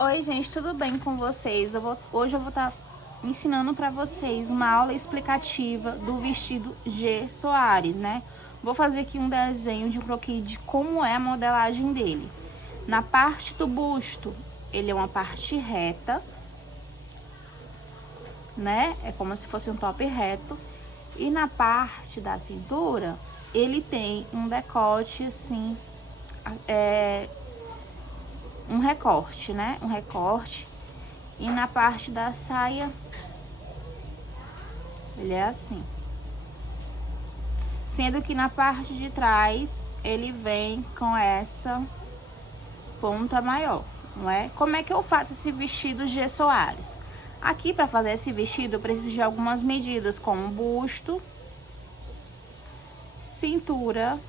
Oi, gente, tudo bem com vocês? Hoje eu vou estar ensinando para vocês uma aula explicativa do vestido G. Soares, né? Vou fazer aqui um desenho de um croquis de como é a modelagem dele. Na parte do busto, ele é uma parte reta, né? É como se fosse um top reto. E na parte da cintura, ele tem um decote assim, um recorte, né? Um recorte. E na parte da saia, ele é assim. Sendo que na parte de trás, ele vem com essa ponta maior, não é? Como é que eu faço esse vestido G. Soares? Aqui, para fazer esse vestido, eu preciso de algumas medidas, como busto, cintura,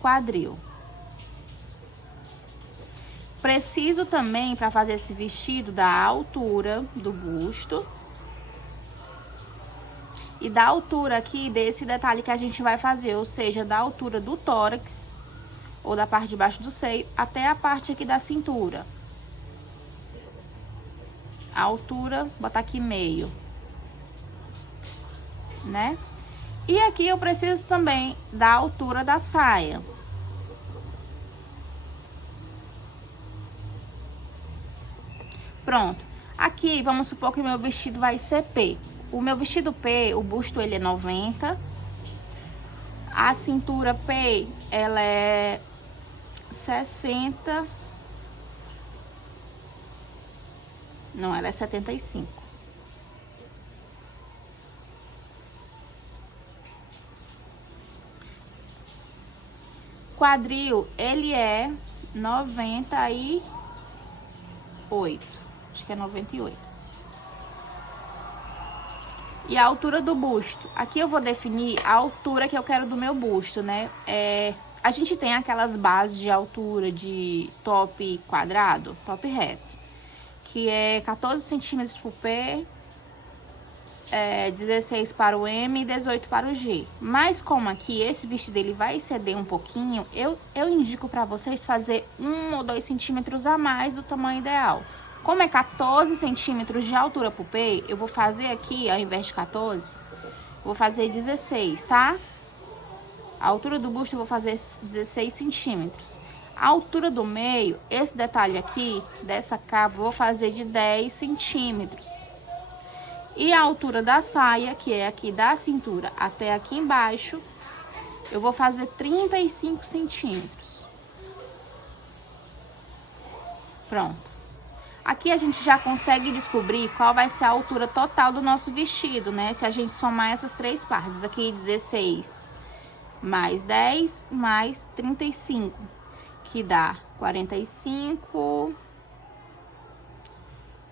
quadril. Preciso também, para fazer esse vestido, da altura do busto e da altura aqui desse detalhe que a gente vai fazer, ou seja, da altura do tórax ou da parte de baixo do seio até a parte aqui da cintura. A altura, botar aqui meio, né? E aqui eu preciso também da altura da saia. Pronto. Aqui, vamos supor que o meu vestido vai ser P. O meu vestido P, o busto ele é 90. A cintura P, ela é 60. Não, ela é 75. Quadril, ele é 98. Acho que é 98. E a altura do busto. Aqui eu vou definir a altura que eu quero do meu busto, né? A gente tem aquelas bases de altura de top quadrado, top reto, que é 14 centímetros pro P, 16 para o M e 18 para o G. Mas como aqui esse vestido ele vai exceder um pouquinho, eu indico para vocês fazer 1 ou 2 centímetros a mais do tamanho ideal. Como é 14 centímetros de altura pro P, eu vou fazer aqui, ao invés de 14, vou fazer 16, tá? A altura do busto eu vou fazer 16 centímetros. A altura do meio, esse detalhe aqui, dessa cava, eu vou fazer de 10 centímetros. E a altura da saia, que é aqui da cintura até aqui embaixo, eu vou fazer 35 centímetros. Pronto. Aqui a gente já consegue descobrir qual vai ser a altura total do nosso vestido, né? Se a gente somar essas três partes. Aqui 16 mais 10 mais 35, que dá 45...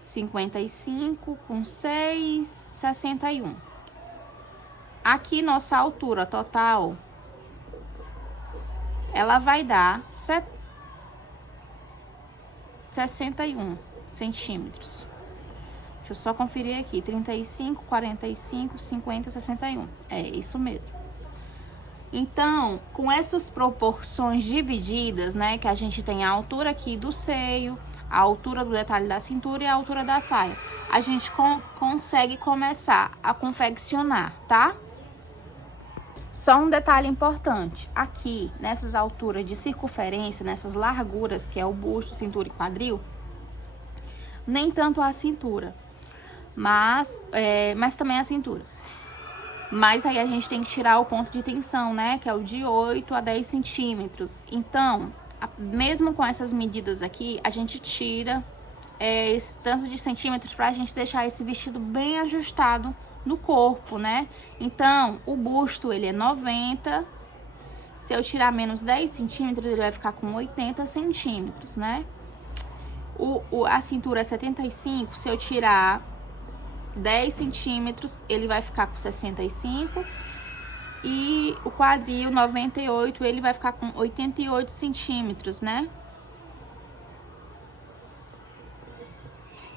55 com 6, 61. Aqui nossa altura total, ela vai dar 61 centímetros. Deixa eu só conferir aqui, 35, 45, 50, 61. É isso mesmo. Então, com essas proporções divididas, né, que a gente tem a altura aqui do seio, a altura do detalhe da cintura e a altura da saia, a gente consegue começar a confeccionar, tá? Só um detalhe importante, aqui, nessas alturas de circunferência, nessas larguras, que é o busto, cintura e quadril, nem tanto a cintura, mas também a cintura. Mas aí a gente tem que tirar o ponto de tensão, né? Que é o de 8 a 10 centímetros. Então, mesmo com essas medidas aqui, a gente tira esse tanto de centímetros pra gente deixar esse vestido bem ajustado no corpo, né? Então, o busto, ele é 90. Se eu tirar menos 10 centímetros, ele vai ficar com 80 centímetros, né? A cintura é 75. Se eu tirar 10 centímetros, ele vai ficar com 65. E o quadril, 98, ele vai ficar com 88 centímetros, né?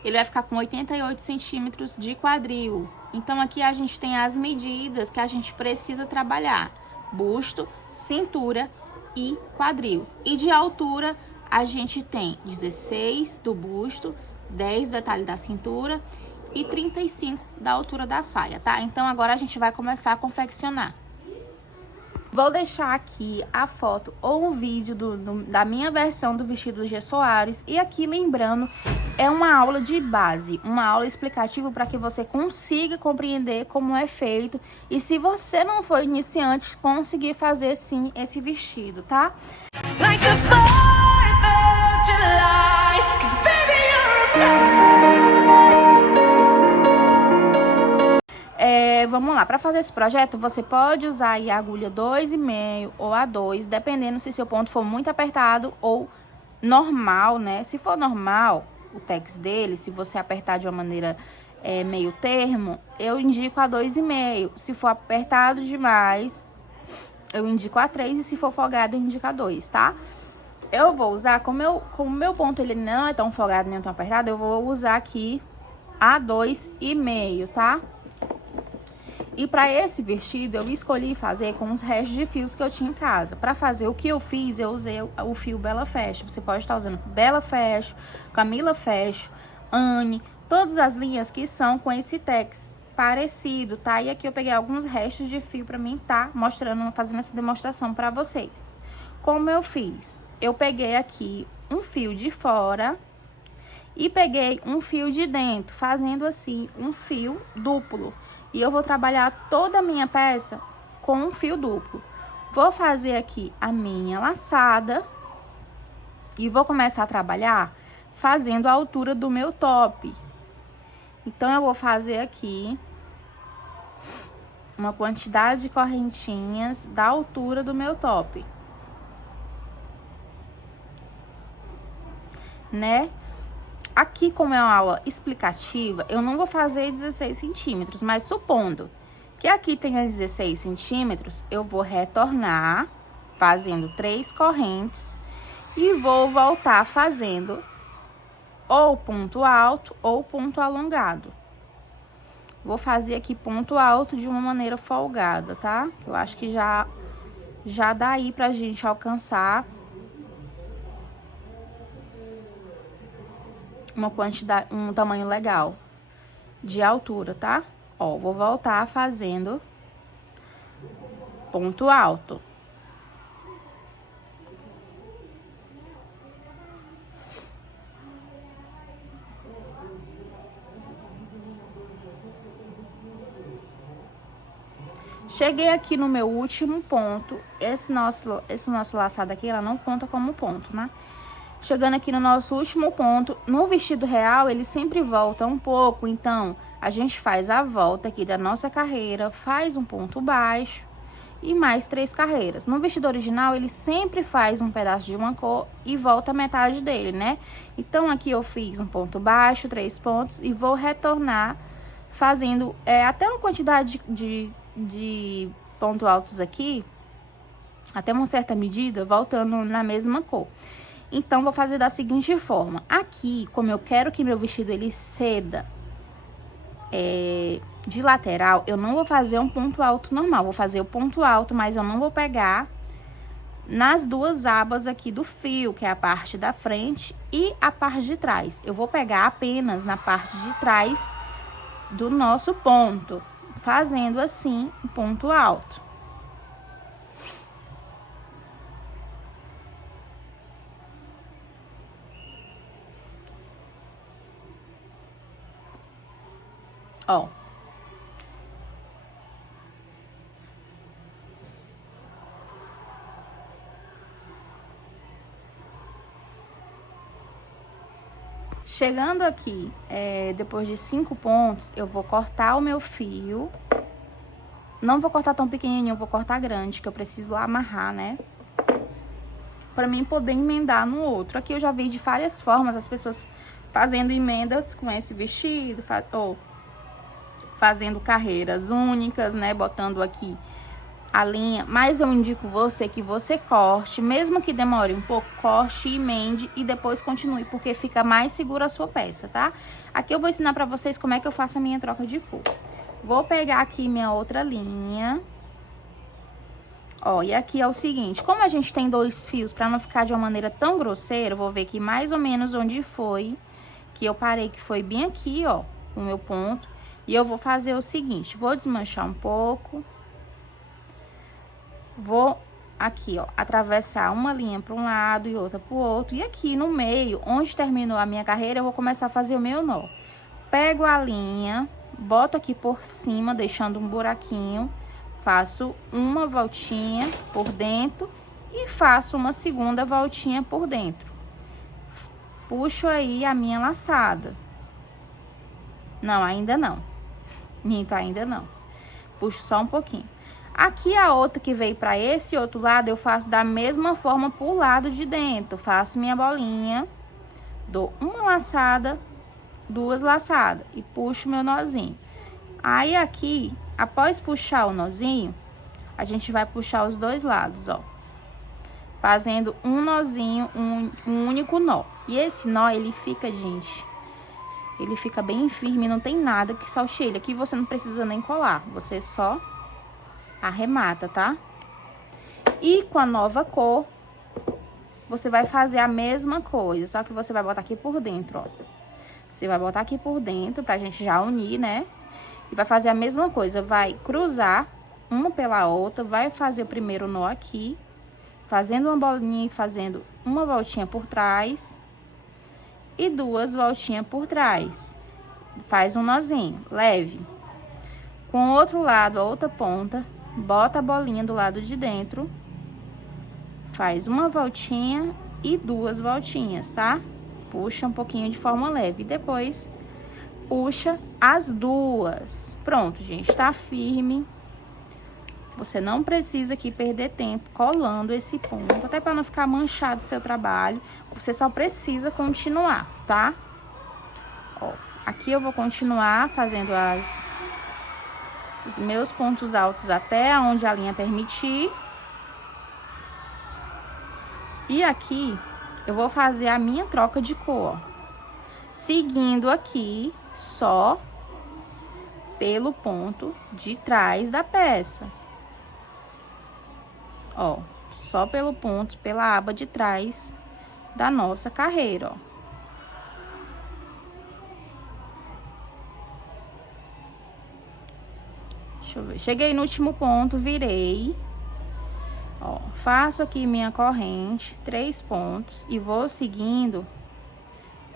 Ele vai ficar com 88 centímetros de quadril. Então, aqui a gente tem as medidas que a gente precisa trabalhar. Busto, cintura e quadril. E de altura, a gente tem 16 do busto, 10 do detalhe da cintura e 35 da altura da saia, tá? Então, agora a gente vai começar a confeccionar. Vou deixar aqui a foto ou um vídeo da minha versão do vestido do G Soares. E aqui, lembrando, é uma aula de base, uma aula explicativa para que você consiga compreender como é feito. E se você não for iniciante, conseguir fazer, sim, esse vestido, tá? Like the 4th of July, 'cause baby, you're a... Vamos lá, para fazer esse projeto, você pode usar aí a agulha 2,5 ou a 2, dependendo se seu ponto for muito apertado ou normal, né? Se for normal, o tex dele, se você apertar de uma maneira meio termo, eu indico a 2,5. Se for apertado demais, eu indico a 3 e se for folgado, eu indico a 2, tá? Eu vou usar, como o meu ponto ele não é tão folgado nem tão apertado, eu vou usar aqui a 2,5, tá? E para esse vestido, eu escolhi fazer com os restos de fios que eu tinha em casa. Para fazer o que eu fiz, eu usei o fio Bela Fashion. Você pode estar usando Bela Fashion, Camila Fashion, Anne, todas as linhas que são com esse tex parecido, tá? E aqui eu peguei alguns restos de fio para mim tá mostrando, fazendo essa demonstração para vocês. Como eu fiz? Eu peguei aqui um fio de fora e peguei um fio de dentro, fazendo assim um fio duplo. E eu vou trabalhar toda a minha peça com um fio duplo. Vou fazer aqui a minha laçada e vou começar a trabalhar fazendo a altura do meu top. Então, eu vou fazer aqui uma quantidade de correntinhas da altura do meu top, né? Aqui, como é uma aula explicativa, eu não vou fazer 16 centímetros, mas supondo que aqui tenha 16 centímetros, eu vou retornar fazendo 3 correntes e vou voltar fazendo ou ponto alto ou ponto alongado. Vou fazer aqui ponto alto de uma maneira folgada, tá? Eu acho que já dá aí pra gente alcançar uma quantidade, um tamanho legal de altura, tá? Ó, vou voltar fazendo ponto alto. Cheguei aqui no meu último ponto. Esse nosso laçado aqui, ela não conta como ponto, né? Chegando aqui no nosso último ponto, no vestido real, ele sempre volta um pouco, então, a gente faz a volta aqui da nossa carreira, faz um ponto baixo e mais 3 carreiras. No vestido original, ele sempre faz um pedaço de uma cor e volta a metade dele, né? Então, aqui eu fiz um ponto baixo, 3 pontos e vou retornar fazendo até uma quantidade de pontos altos aqui, até uma certa medida, voltando na mesma cor. Então, vou fazer da seguinte forma. Aqui, como eu quero que meu vestido ele ceda de lateral, eu não vou fazer um ponto alto normal. Vou fazer o ponto alto, mas eu não vou pegar nas duas abas aqui do fio, que é a parte da frente e a parte de trás. Eu vou pegar apenas na parte de trás do nosso ponto, fazendo assim um ponto alto. Ó. Chegando aqui, depois de 5 pontos, eu vou cortar o meu fio. Não vou cortar tão pequenininho, eu vou cortar grande, que eu preciso lá amarrar, né? Pra mim poder emendar no outro. Aqui eu já vi de várias formas as pessoas fazendo emendas com esse vestido, ou fazendo carreiras únicas, né? Botando aqui a linha, mas eu indico você que você corte, mesmo que demore um pouco, corte e emende e depois continue, porque fica mais segura a sua peça, tá? Aqui eu vou ensinar pra vocês como é que eu faço a minha troca de cor. Vou pegar aqui minha outra linha Ó, e aqui é o seguinte, como a gente tem 2 fios, pra não ficar de uma maneira tão grosseira, eu vou ver aqui mais ou menos onde foi que eu parei, que foi bem aqui, ó, o meu ponto. E eu vou fazer o seguinte, vou desmanchar um pouco. Vou aqui, ó, atravessar uma linha para um lado e outra para o outro. E aqui no meio, onde terminou a minha carreira, eu vou começar a fazer o meu nó. Pego a linha, boto aqui por cima, deixando um buraquinho. Faço uma voltinha por dentro e faço uma segunda voltinha por dentro. Puxo aí a minha laçada. Não, ainda não. Minto, ainda não. Puxo só um pouquinho. Aqui a outra que veio para esse outro lado, eu faço da mesma forma pro lado de dentro. Faço minha bolinha, dou uma laçada, 2 laçadas e puxo meu nozinho. Aí aqui, após puxar o nozinho, a gente vai puxar os 2 lados, ó. Fazendo um nozinho, um único nó. E esse nó, ele fica, gente, ele fica bem firme, não tem nada que solte ele. Aqui você não precisa nem colar, você só arremata, tá? E com a nova cor, você vai fazer a mesma coisa, só que você vai botar aqui por dentro, ó. Você vai botar aqui por dentro pra gente já unir, né? E vai fazer a mesma coisa, vai cruzar uma pela outra, vai fazer o primeiro nó aqui, fazendo uma bolinha e fazendo uma voltinha por trás e 2 voltinhas por trás. Faz um nozinho leve. Com o outro lado, a outra ponta, bota a bolinha do lado de dentro, faz uma voltinha e 2 voltinhas, tá? Puxa um pouquinho de forma leve, depois puxa as 2. Pronto, gente, tá firme. Você não precisa aqui perder tempo colando esse ponto, até para não ficar manchado o seu trabalho. Você só precisa continuar, tá? Ó, aqui eu vou continuar fazendo os meus pontos altos até onde a linha permitir. E aqui, eu vou fazer a minha troca de cor, ó. Seguindo aqui, só pelo ponto de trás da peça. Ó, só pelo ponto, pela aba de trás da nossa carreira, ó. Deixa eu ver. Cheguei no último ponto, virei. Ó, faço aqui minha corrente, 3 pontos e vou seguindo,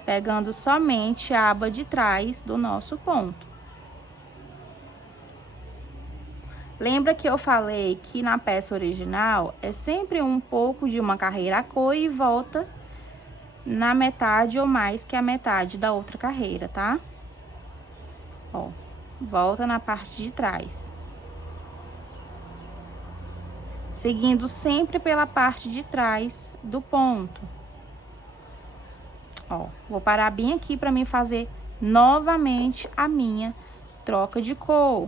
pegando somente a aba de trás do nosso ponto. Lembra que eu falei que na peça original é sempre um pouco de uma carreira a cor e volta na metade ou mais que a metade da outra carreira, tá? Ó, volta na parte de trás. Seguindo sempre pela parte de trás do ponto. Ó, vou parar bem aqui para mim fazer novamente a minha troca de cor.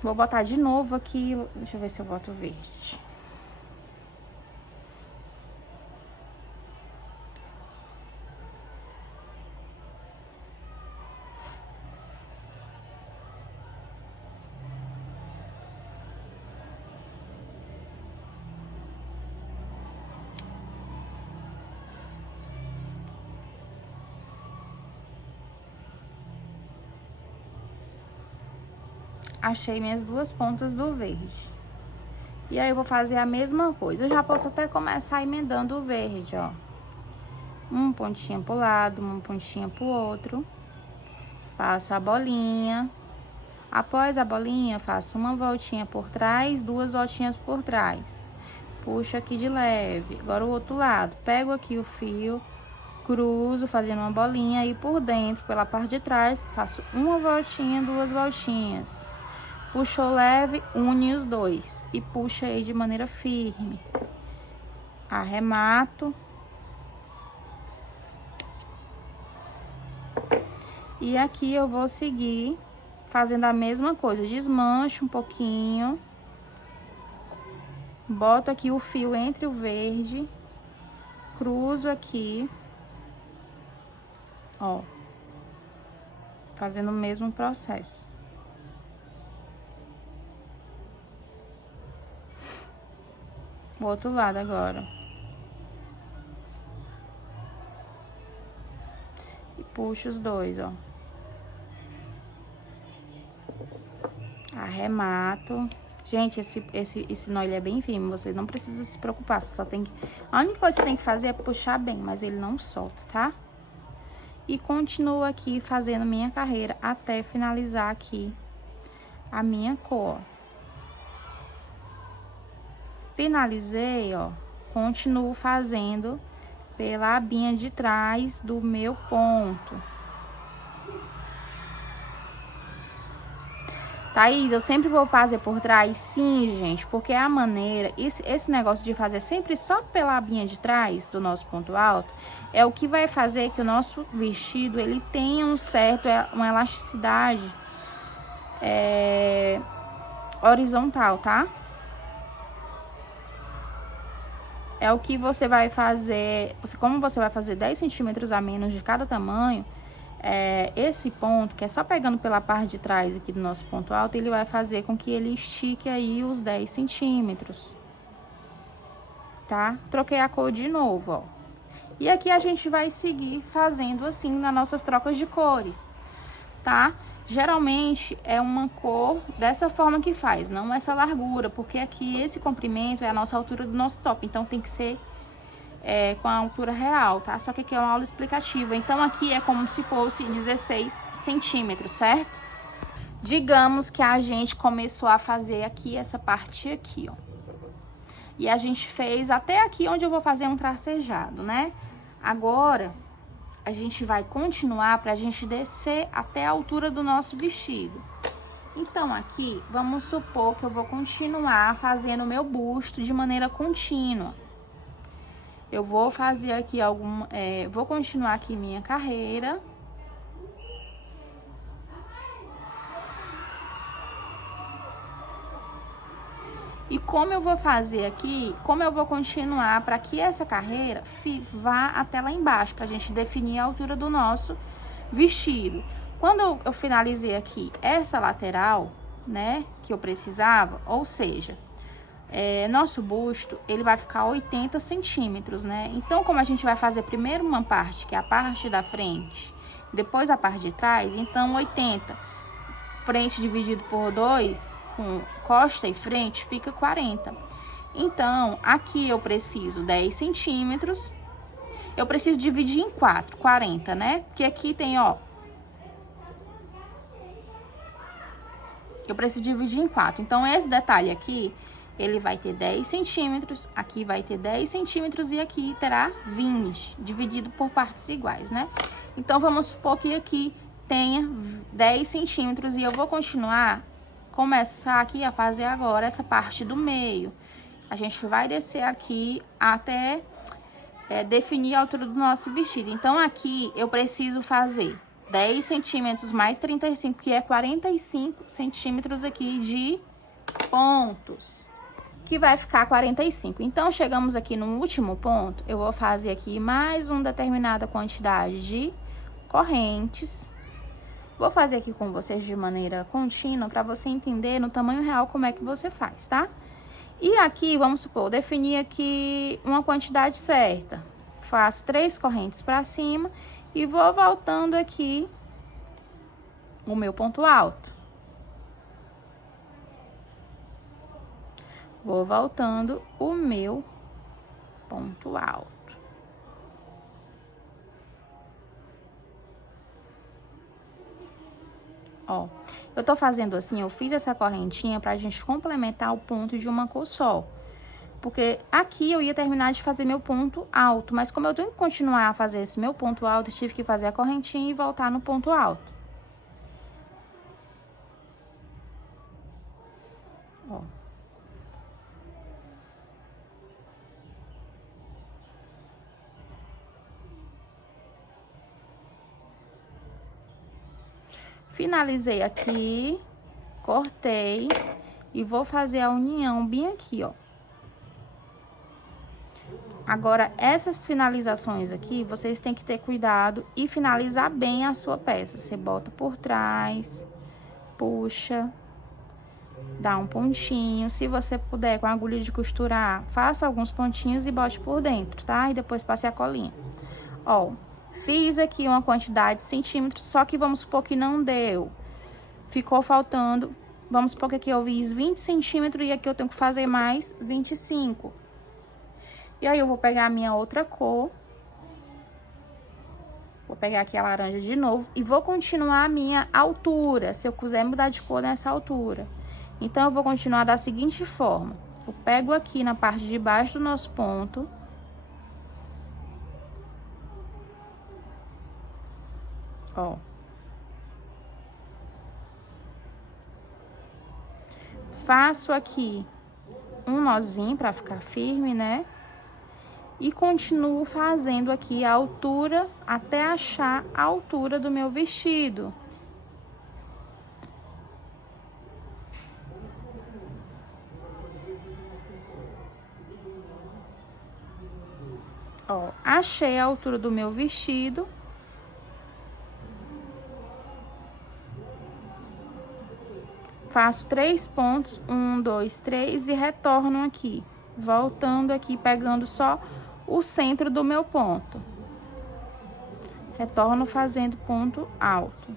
Vou botar de novo aqui, deixa eu ver se eu boto verde. Achei minhas 2 pontas do verde. E aí, eu vou fazer a mesma coisa. Eu já posso até começar emendando o verde, ó. Um pontinho pro lado, uma pontinha pro outro. Faço a bolinha. Após a bolinha, faço uma voltinha por trás, 2 voltinhas por trás. Puxo aqui de leve. Agora, o outro lado. Pego aqui o fio, cruzo, fazendo uma bolinha. E por dentro, pela parte de trás, faço uma voltinha, 2 voltinhas. Puxou leve, une os 2 e puxa aí de maneira firme. Arremato. E aqui eu vou seguir fazendo a mesma coisa. Desmancho um pouquinho. Boto aqui o fio entre o verde. Cruzo aqui. Ó. Fazendo o mesmo processo. O outro lado agora. E puxo os dois, ó. Arremato. Gente, esse nó, ele é bem firme, você não precisa se preocupar, você só tem que... A única coisa que você tem que fazer é puxar bem, mas ele não solta, tá? E continuo aqui fazendo minha carreira até finalizar aqui a minha cor. Finalizei, ó, continuo fazendo pela abinha de trás do meu ponto. Thaís, eu sempre vou fazer por trás? Sim, gente, porque é a maneira, esse negócio de fazer sempre só pela abinha de trás do nosso ponto alto, é o que vai fazer que o nosso vestido, ele tenha uma elasticidade horizontal, tá? É o que você vai fazer, como você vai fazer 10 centímetros a menos de cada tamanho, esse ponto, que é só pegando pela parte de trás aqui do nosso ponto alto, ele vai fazer com que ele estique aí os 10 centímetros, tá? Troquei a cor de novo, ó. E aqui a gente vai seguir fazendo assim nas nossas trocas de cores, tá? Geralmente é uma cor dessa forma que faz, não essa largura, porque aqui esse comprimento é a nossa altura do nosso top, então tem que ser com a altura real, tá? Só que aqui é uma aula explicativa, então aqui é como se fosse 16 centímetros, certo? Digamos que a gente começou a fazer aqui essa parte aqui, ó. E a gente fez até aqui onde eu vou fazer um tracejado, né? Agora, a gente vai continuar pra gente descer até a altura do nosso vestido. Então, aqui, vamos supor que eu vou continuar fazendo o meu busto de maneira contínua. Eu vou fazer aqui vou continuar aqui minha carreira. E como eu vou fazer aqui, como eu vou continuar para que essa carreira vá até lá embaixo, pra gente definir a altura do nosso vestido. Quando eu finalizei aqui essa lateral, né, que eu precisava, ou seja, nosso busto, ele vai ficar 80 centímetros, né? Então, como a gente vai fazer primeiro uma parte, que é a parte da frente, depois a parte de trás, então 80, frente dividido por 2, com costa e frente, fica 40. Então, aqui eu preciso 10 centímetros, eu preciso dividir em 4, 40, né? Porque aqui tem, ó, eu preciso dividir em 4. Então, esse detalhe aqui, ele vai ter 10 centímetros, aqui vai ter 10 centímetros e aqui terá 20, dividido por partes iguais, né? Então, vamos supor que aqui tenha 10 centímetros e eu vou começar aqui a fazer agora essa parte do meio. A gente vai descer aqui até definir a altura do nosso vestido. Então, aqui eu preciso fazer 10 centímetros mais 35, que é 45 centímetros aqui de pontos, que vai ficar 45. Então, chegamos aqui no último ponto, eu vou fazer aqui mais uma determinada quantidade de correntes. Vou fazer aqui com vocês de maneira contínua, para você entender no tamanho real como é que você faz, tá? E aqui, vamos supor, definir aqui uma quantidade certa. Faço 3 correntes para cima e vou voltando aqui o meu ponto alto. Vou voltando o meu ponto alto. Ó, eu tô fazendo assim, eu fiz essa correntinha pra gente complementar o ponto de uma cor só. Porque aqui eu ia terminar de fazer meu ponto alto, mas como eu tenho que continuar a fazer esse meu ponto alto, eu tive que fazer a correntinha e voltar no ponto alto. Ó. Finalizei aqui, cortei e vou fazer a união bem aqui, ó. Agora, essas finalizações aqui, vocês têm que ter cuidado e finalizar bem a sua peça. Você bota por trás, puxa, dá um pontinho. Se você puder, com a agulha de costurar, faça alguns pontinhos e bote por dentro, tá? E depois passe a colinha. Ó, fiz aqui uma quantidade de centímetros, só que vamos supor que não deu. Ficou faltando, vamos supor que aqui eu fiz 20 centímetros e aqui eu tenho que fazer mais 25. E aí, eu vou pegar a minha outra cor. Vou pegar aqui a laranja de novo e vou continuar a minha altura, se eu quiser mudar de cor nessa altura. Então, eu vou continuar da seguinte forma. Eu pego aqui na parte de baixo do nosso ponto. Ó. Faço aqui um nozinho pra ficar firme, né? E continuo fazendo aqui a altura até achar a altura do meu vestido. Ó, achei a altura do meu vestido. Faço 3 pontos, 1, 2, 3 e retorno aqui. Voltando aqui, pegando só o centro do meu ponto. Retorno fazendo ponto alto.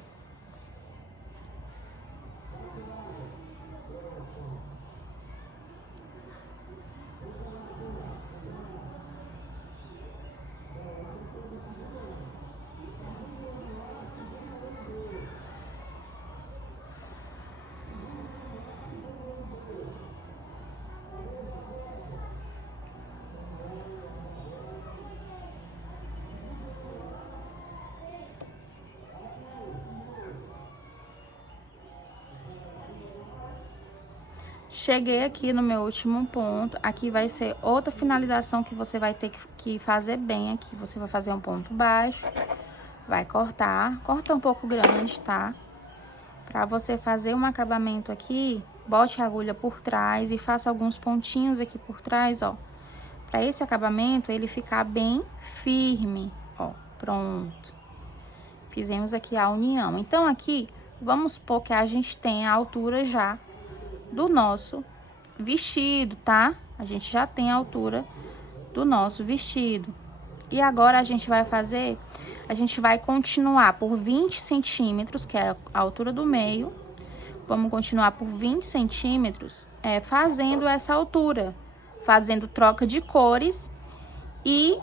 Cheguei aqui no meu último ponto, aqui vai ser outra finalização que você vai ter que fazer bem aqui. Você vai fazer um ponto baixo, vai cortar, corta um pouco grande, tá? Pra você fazer um acabamento aqui, bote a agulha por trás e faça alguns pontinhos aqui por trás, ó. Pra esse acabamento, ele ficar bem firme, ó, pronto. Fizemos aqui a união. Então, aqui, vamos supor que a gente tem a altura já do nosso vestido, tá? A gente já tem a altura do nosso vestido. E agora, a gente vai fazer, a gente vai continuar por 20 centímetros, que é a altura do meio. Vamos continuar por 20 centímetros, fazendo essa altura, fazendo troca de cores e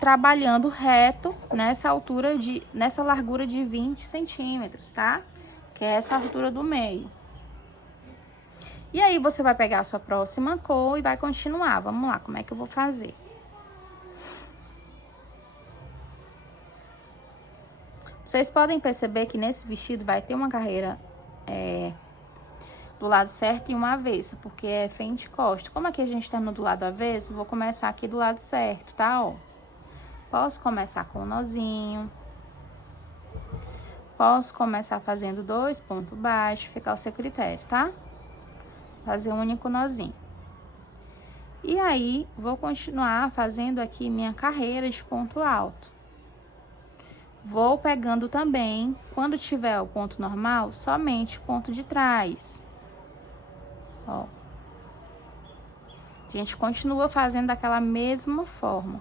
trabalhando reto nessa altura nessa largura de 20 centímetros, tá? Que é essa altura do meio. E aí, você vai pegar a sua próxima cor e vai continuar. Vamos lá, como é que eu vou fazer? Vocês podem perceber que nesse vestido vai ter uma carreira do lado certo e uma avessa, porque é frente e costa. Como aqui a gente terminou do lado avesso, vou começar aqui do lado certo, tá? Ó. Posso começar com um nozinho. Posso começar fazendo 2 pontos baixos, ficar ao seu critério, tá? Fazer um único nozinho. E aí, vou continuar fazendo aqui minha carreira de ponto alto. Vou pegando também, quando tiver o ponto normal, somente o ponto de trás. Ó. A gente continua fazendo daquela mesma forma.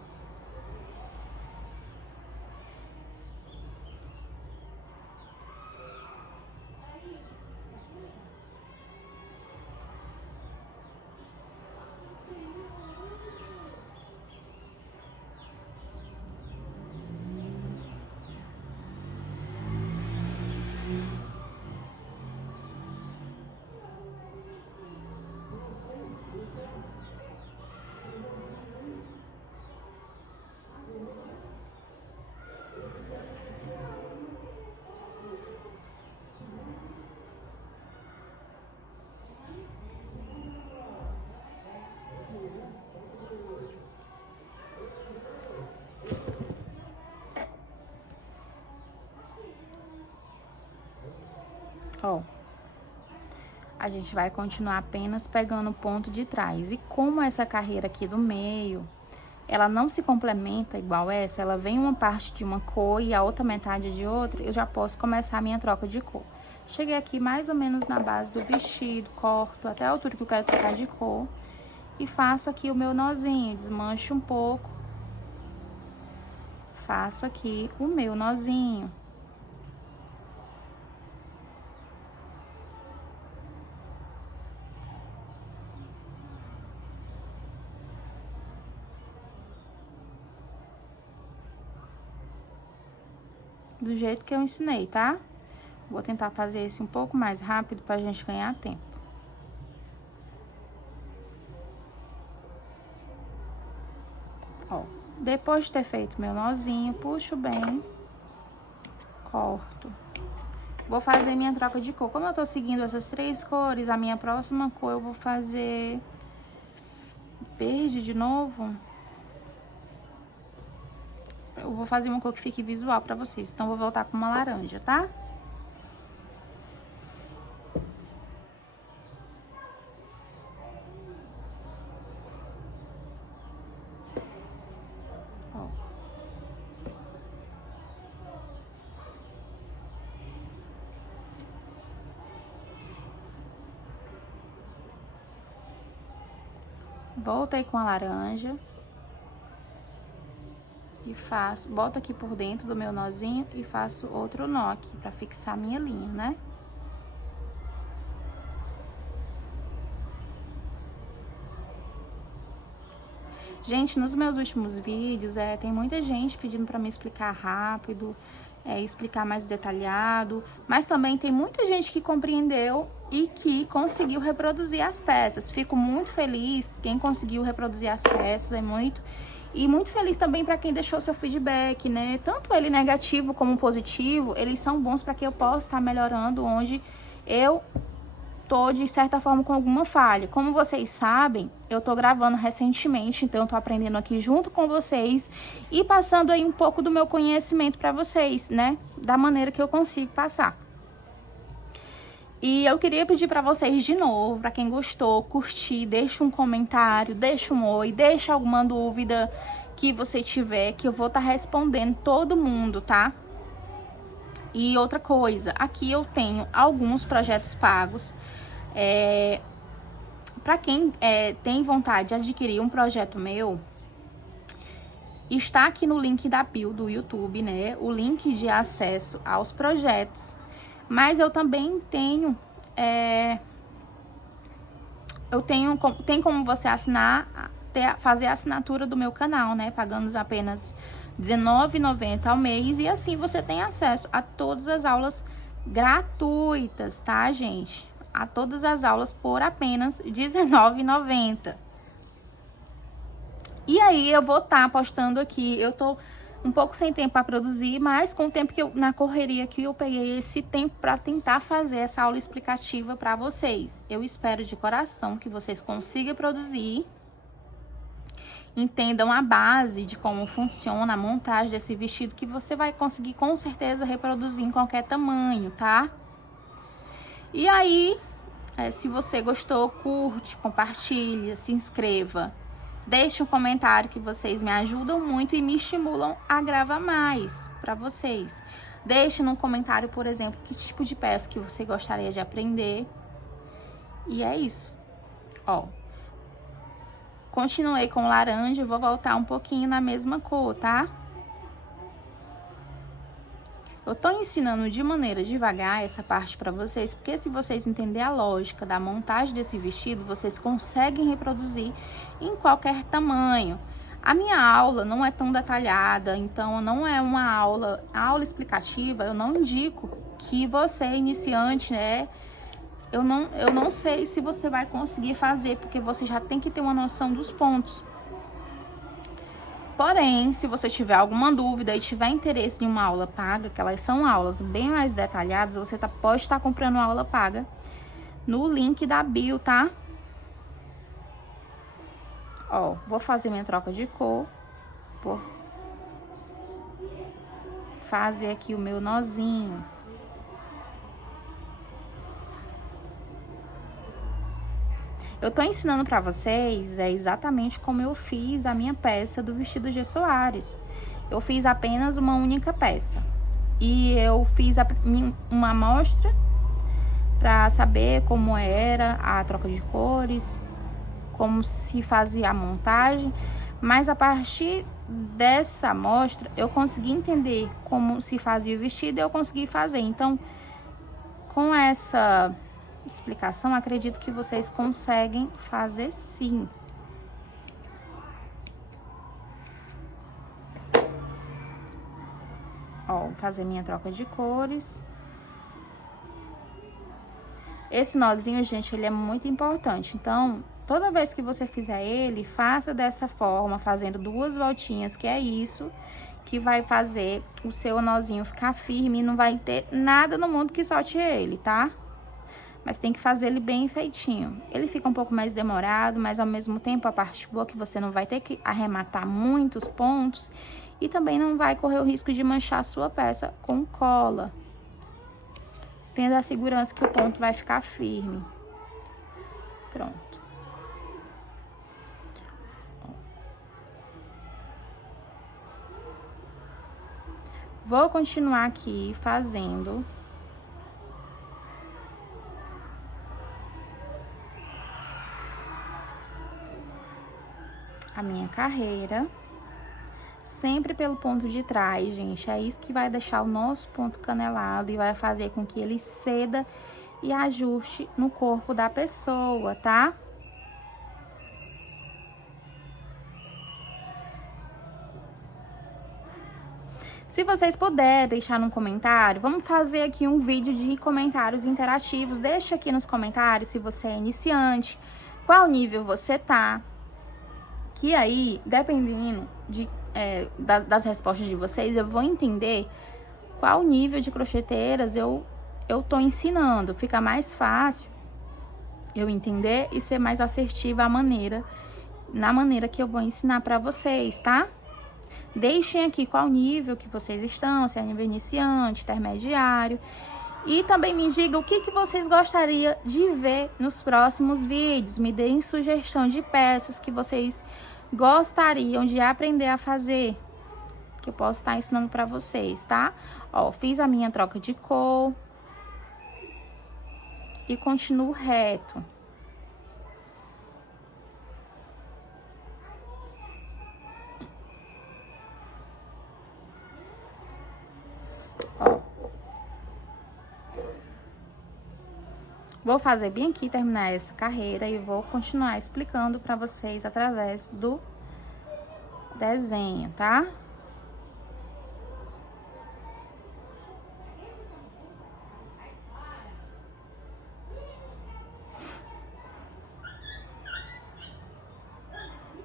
Ó, a gente vai continuar apenas pegando o ponto de trás. E como essa carreira aqui do meio, ela não se complementa igual essa, ela vem uma parte de uma cor e a outra metade de outra, eu já posso começar a minha troca de cor. Cheguei aqui mais ou menos na base do vestido, corto até a altura que eu quero trocar de cor. E faço aqui o meu nozinho, desmancho um pouco. Faço aqui o meu nozinho. Do jeito que eu ensinei, tá? Vou tentar fazer esse um pouco mais rápido pra gente ganhar tempo. Ó, depois de ter feito meu nozinho, puxo bem, corto. Vou fazer minha troca de cor. Como eu tô seguindo essas 3 cores, a minha próxima cor eu vou fazer verde de novo. Eu vou fazer uma cor que fique visual pra vocês. Então, vou voltar com uma laranja, tá? Ó. Voltei com a laranja. E faço, boto aqui por dentro do meu nozinho e faço outro nó aqui pra fixar minha linha, né? Gente, nos meus últimos vídeos, tem muita gente pedindo pra me explicar rápido, explicar mais detalhado, mas também tem muita gente que compreendeu e que conseguiu reproduzir as peças. Fico muito feliz, quem conseguiu reproduzir as peças E muito feliz também para quem deixou seu feedback, né? Tanto ele negativo como positivo, eles são bons para que eu possa estar melhorando onde eu tô, de certa forma, com alguma falha. Como vocês sabem, eu tô gravando recentemente, então eu tô aprendendo aqui junto com vocês e passando aí um pouco do meu conhecimento para vocês, né? Da maneira que eu consigo passar. E eu queria pedir para vocês de novo, para quem gostou, curtir, deixa um comentário, deixa um oi, deixa alguma dúvida que você tiver, que eu vou estar respondendo todo mundo, tá? E outra coisa, aqui eu tenho alguns projetos pagos. Para quem tem vontade de adquirir um projeto meu, está aqui no link da bio do YouTube, né? O link de acesso aos projetos. Mas eu também tenho, tem como você assinar, fazer a assinatura do meu canal, né? Pagando apenas R$19,90 ao mês. E assim você tem acesso a todas as aulas gratuitas, tá, gente? A todas as aulas por apenas R$19,90. E aí eu vou estar postando aqui, eu tô um pouco sem tempo para produzir, mas com o tempo que na correria que eu peguei esse tempo para tentar fazer essa aula explicativa para vocês. Eu espero de coração que vocês consigam produzir, entendam a base de como funciona a montagem desse vestido, que você vai conseguir com certeza reproduzir em qualquer tamanho, tá? E aí, se você gostou, curte, compartilha, se inscreva. Deixe um comentário que vocês me ajudam muito e me estimulam a gravar mais para vocês. Deixe no comentário, por exemplo, que tipo de peça que você gostaria de aprender. E é isso. Ó, continuei com laranja, vou voltar um pouquinho na mesma cor, tá? Eu tô ensinando de maneira devagar essa parte para vocês, porque se vocês entenderem a lógica da montagem desse vestido, vocês conseguem reproduzir em qualquer tamanho. A minha aula não é tão detalhada, então não é uma aula explicativa. Eu não indico que você, iniciante, né? Eu não sei se você vai conseguir fazer, porque você já tem que ter uma noção dos pontos. Porém, se você tiver alguma dúvida e tiver interesse em uma aula paga, que elas são aulas bem mais detalhadas, você pode estar comprando uma aula paga no link da bio, tá? Ó, vou fazer minha troca de cor, vou fazer aqui o meu nozinho. Eu tô ensinando pra vocês exatamente como eu fiz a minha peça do vestido G. Soares. Eu fiz apenas uma única peça. E eu fiz uma amostra para saber como era a troca de cores, como se fazia a montagem, mas a partir dessa amostra eu consegui entender como se fazia o vestido e eu consegui fazer. Então, com essa explicação, acredito que vocês conseguem fazer sim. Ó, vou fazer minha troca de cores. Esse nozinho, gente, ele é muito importante. Então, toda vez que você fizer ele, faça dessa forma, fazendo 2 voltinhas, que é isso que vai fazer o seu nozinho ficar firme e não vai ter nada no mundo que solte ele, tá? Mas tem que fazer ele bem feitinho. Ele fica um pouco mais demorado, mas ao mesmo tempo a parte boa é que você não vai ter que arrematar muitos pontos e também não vai correr o risco de manchar a sua peça com cola, tendo a segurança que o ponto vai ficar firme. Pronto. Vou continuar aqui fazendo a minha carreira, sempre pelo ponto de trás, gente. É isso que vai deixar o nosso ponto canelado e vai fazer com que ele ceda e ajuste no corpo da pessoa, tá? Se vocês puderem deixar no comentário, vamos fazer aqui um vídeo de comentários interativos. Deixa aqui nos comentários se você é iniciante, qual nível você tá. Que aí, dependendo das respostas de vocês, eu vou entender qual nível de crocheteiras eu tô ensinando. Fica mais fácil eu entender e ser mais assertiva na maneira que eu vou ensinar pra vocês, tá? Deixem aqui qual nível que vocês estão, se é nível iniciante, intermediário. E também me digam o que vocês gostariam de ver nos próximos vídeos. Me deem sugestão de peças que vocês gostariam de aprender a fazer, que eu posso estar ensinando pra vocês, tá? Ó, fiz a minha troca de cor e continuo reto. Vou fazer bem aqui, terminar essa carreira e vou continuar explicando pra vocês através do desenho, tá?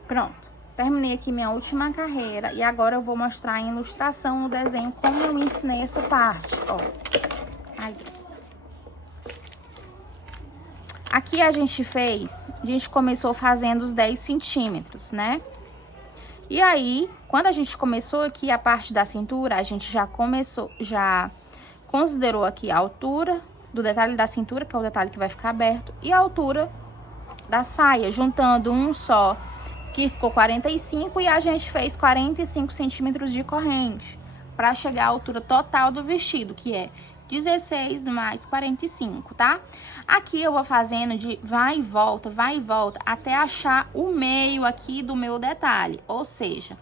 Pronto, terminei aqui minha última carreira e agora eu vou mostrar em ilustração no desenho como eu ensinei essa parte, ó. Aí. Aqui a gente começou fazendo os 10 centímetros, né? E aí, quando a gente começou aqui a parte da cintura, a gente já considerou aqui a altura do detalhe da cintura, que é o detalhe que vai ficar aberto, e a altura da saia, juntando um só, que ficou 45, e a gente fez 45 centímetros de corrente, para chegar à altura total do vestido, que é 16 mais 45, tá? Aqui eu vou fazendo de vai e volta, até achar o meio aqui do meu detalhe. Ou seja,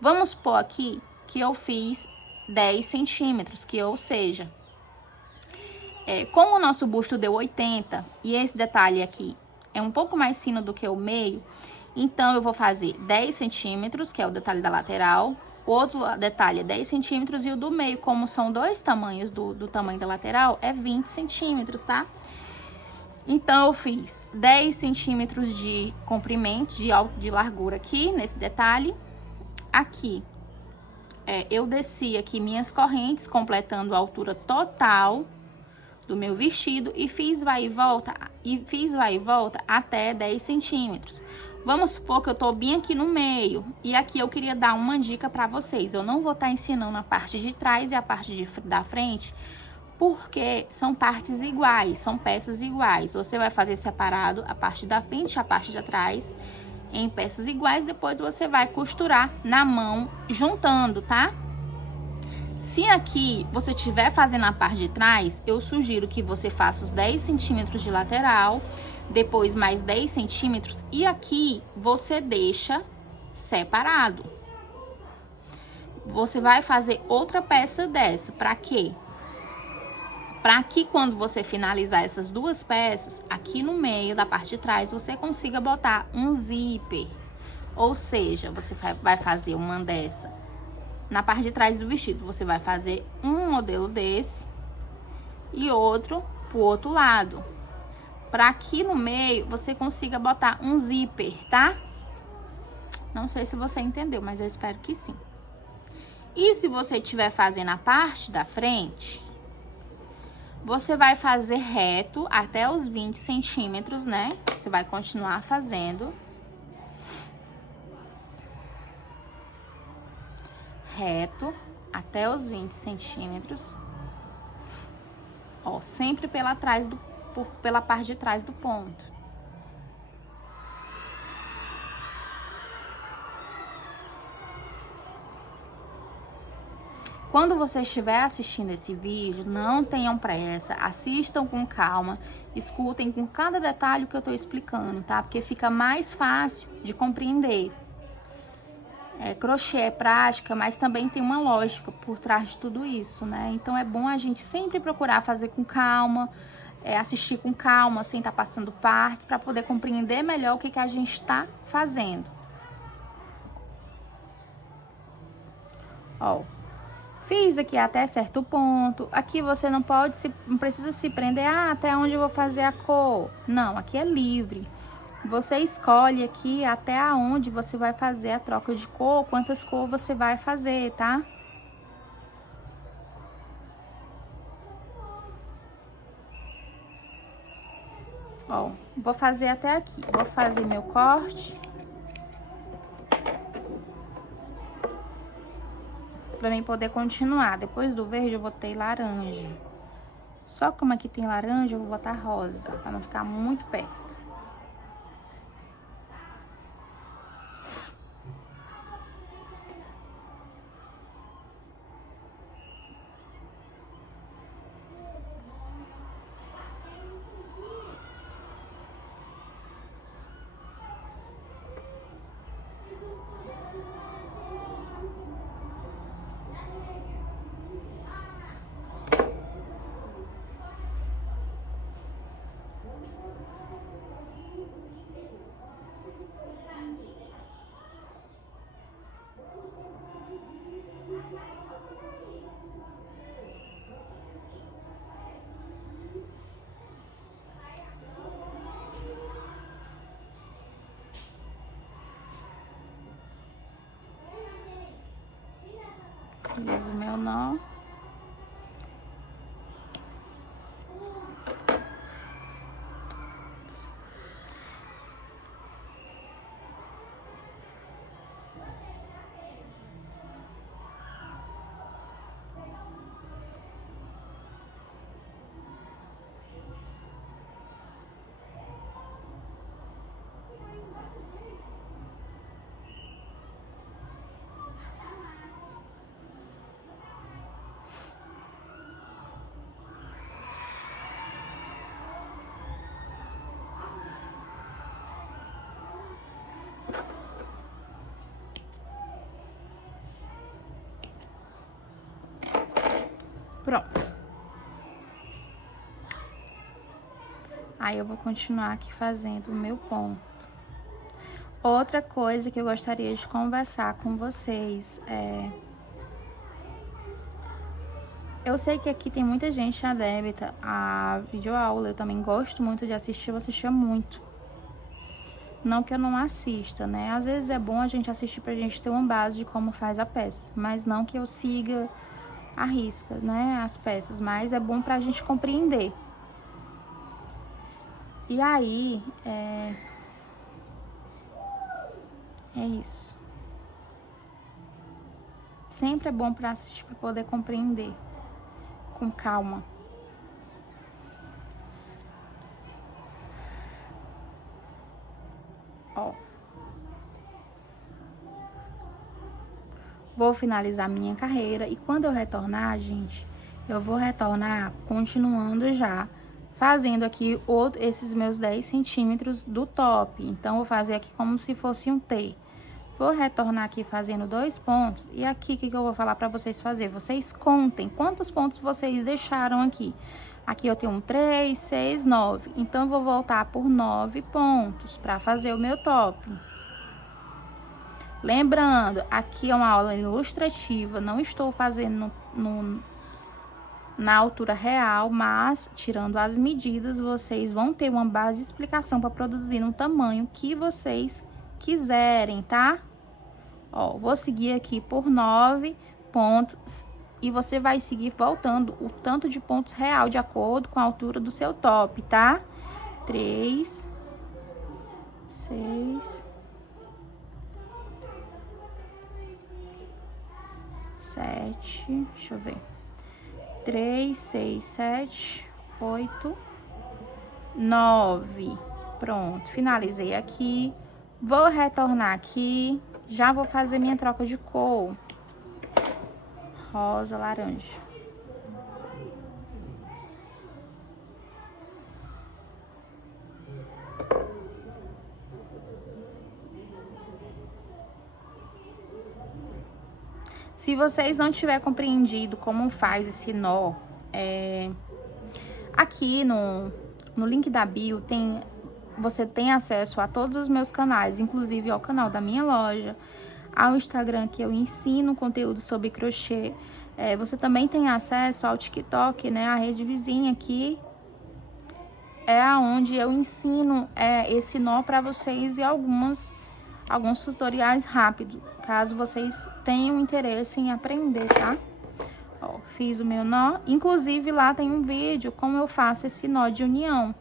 vamos supor aqui que eu fiz 10 centímetros, como o nosso busto deu 80 e esse detalhe aqui é um pouco mais fino do que o meio, então eu vou fazer 10 centímetros, que é o detalhe da lateral. O outro detalhe é 10 centímetros e o do meio, como são 2 tamanhos do tamanho da lateral, é 20 centímetros, tá? Então, eu fiz 10 centímetros de comprimento, de largura aqui, nesse detalhe. Aqui, eu desci aqui minhas correntes, completando a altura total do meu vestido e fiz vai e volta até 10 centímetros. Vamos supor que eu tô bem aqui no meio, e aqui eu queria dar uma dica pra vocês. Eu não vou estar ensinando a parte de trás e a parte da frente, porque são partes iguais, são peças iguais. Você vai fazer separado a parte da frente e a parte de trás em peças iguais, depois você vai costurar na mão, juntando, tá? Se aqui você estiver fazendo a parte de trás, eu sugiro que você faça os 10 centímetros de lateral, depois mais 10 centímetros, e aqui você deixa separado. Você vai fazer outra peça dessa, pra quê? Pra que quando você finalizar essas duas peças, aqui no meio da parte de trás, você consiga botar um zíper. Ou seja, você vai fazer uma dessa. Na parte de trás do vestido, você vai fazer um modelo desse e outro pro outro lado. Pra aqui no meio, você consiga botar um zíper, tá? Não sei se você entendeu, mas eu espero que sim. E se você estiver fazendo a parte da frente, você vai fazer reto até os 20 centímetros, né? Você vai continuar fazendo. Reto até os 20 centímetros. Ó, sempre pela parte de trás do ponto. Quando você estiver assistindo esse vídeo, não tenham pressa, assistam com calma, escutem com cada detalhe que eu tô explicando, tá? Porque fica mais fácil de compreender. Crochê é prática, mas também tem uma lógica por trás de tudo isso, né? Então é bom a gente sempre procurar fazer com calma, assistir com calma, sem estar passando partes, para poder compreender melhor o que a gente está fazendo. Ó, fiz aqui até certo ponto. Aqui você não precisa se prender, até onde eu vou fazer a cor. Não, aqui é livre. Você escolhe aqui até aonde você vai fazer a troca de cor, quantas cores você vai fazer, tá? Ó, vou fazer até aqui. Vou fazer meu corte. Pra mim poder continuar. Depois do verde eu botei laranja. Só como aqui tem laranja, eu vou botar rosa, pra não ficar muito perto. Fiz o meu nó. Pronto. Aí eu vou continuar aqui fazendo o meu ponto. Outra coisa que eu gostaria de conversar com vocês eu sei que aqui tem muita gente adepta a videoaula, eu também gosto muito de assistir, eu assistia muito. Não que eu não assista, né? Às vezes é bom a gente assistir pra gente ter uma base de como faz a peça, mas não que eu siga à risca, né, as peças, mas é bom pra gente compreender. E aí, é isso. Sempre é bom pra assistir, pra poder compreender com calma. Ó. Vou finalizar minha carreira e quando eu retornar, gente, eu vou retornar continuando já, fazendo aqui esses meus 10 centímetros do top. Então, vou fazer aqui como se fosse um T. Vou retornar aqui fazendo 2 pontos. E aqui, o que eu vou falar pra vocês fazer? Vocês contem quantos pontos vocês deixaram aqui. Aqui eu tenho 3, 6, 9. Então, eu vou voltar por 9 pontos pra fazer o meu top. Lembrando, aqui é uma aula ilustrativa, não estou fazendo na altura real, mas tirando as medidas, vocês vão ter uma base de explicação para produzir no tamanho que vocês quiserem, tá? Ó, vou seguir aqui por 9 pontos e você vai seguir voltando o tanto de pontos real de acordo com a altura do seu top, tá? 3, 6, 7, deixa eu ver. 3, 6, 7, 8, 9. Pronto, finalizei aqui. Vou retornar aqui. Já vou fazer minha troca de cor. Rosa, laranja. Se vocês não tiverem compreendido como faz esse nó, aqui no link da bio você tem acesso a todos os meus canais, inclusive ao canal da minha loja, ao Instagram que eu ensino conteúdo sobre crochê. Você também tem acesso ao TikTok, né, a rede vizinha aqui. É aonde eu ensino esse nó para vocês e alguns tutoriais rápidos, caso vocês tenham interesse em aprender, tá? Ó, fiz o meu nó, inclusive lá tem um vídeo como eu faço esse nó de união.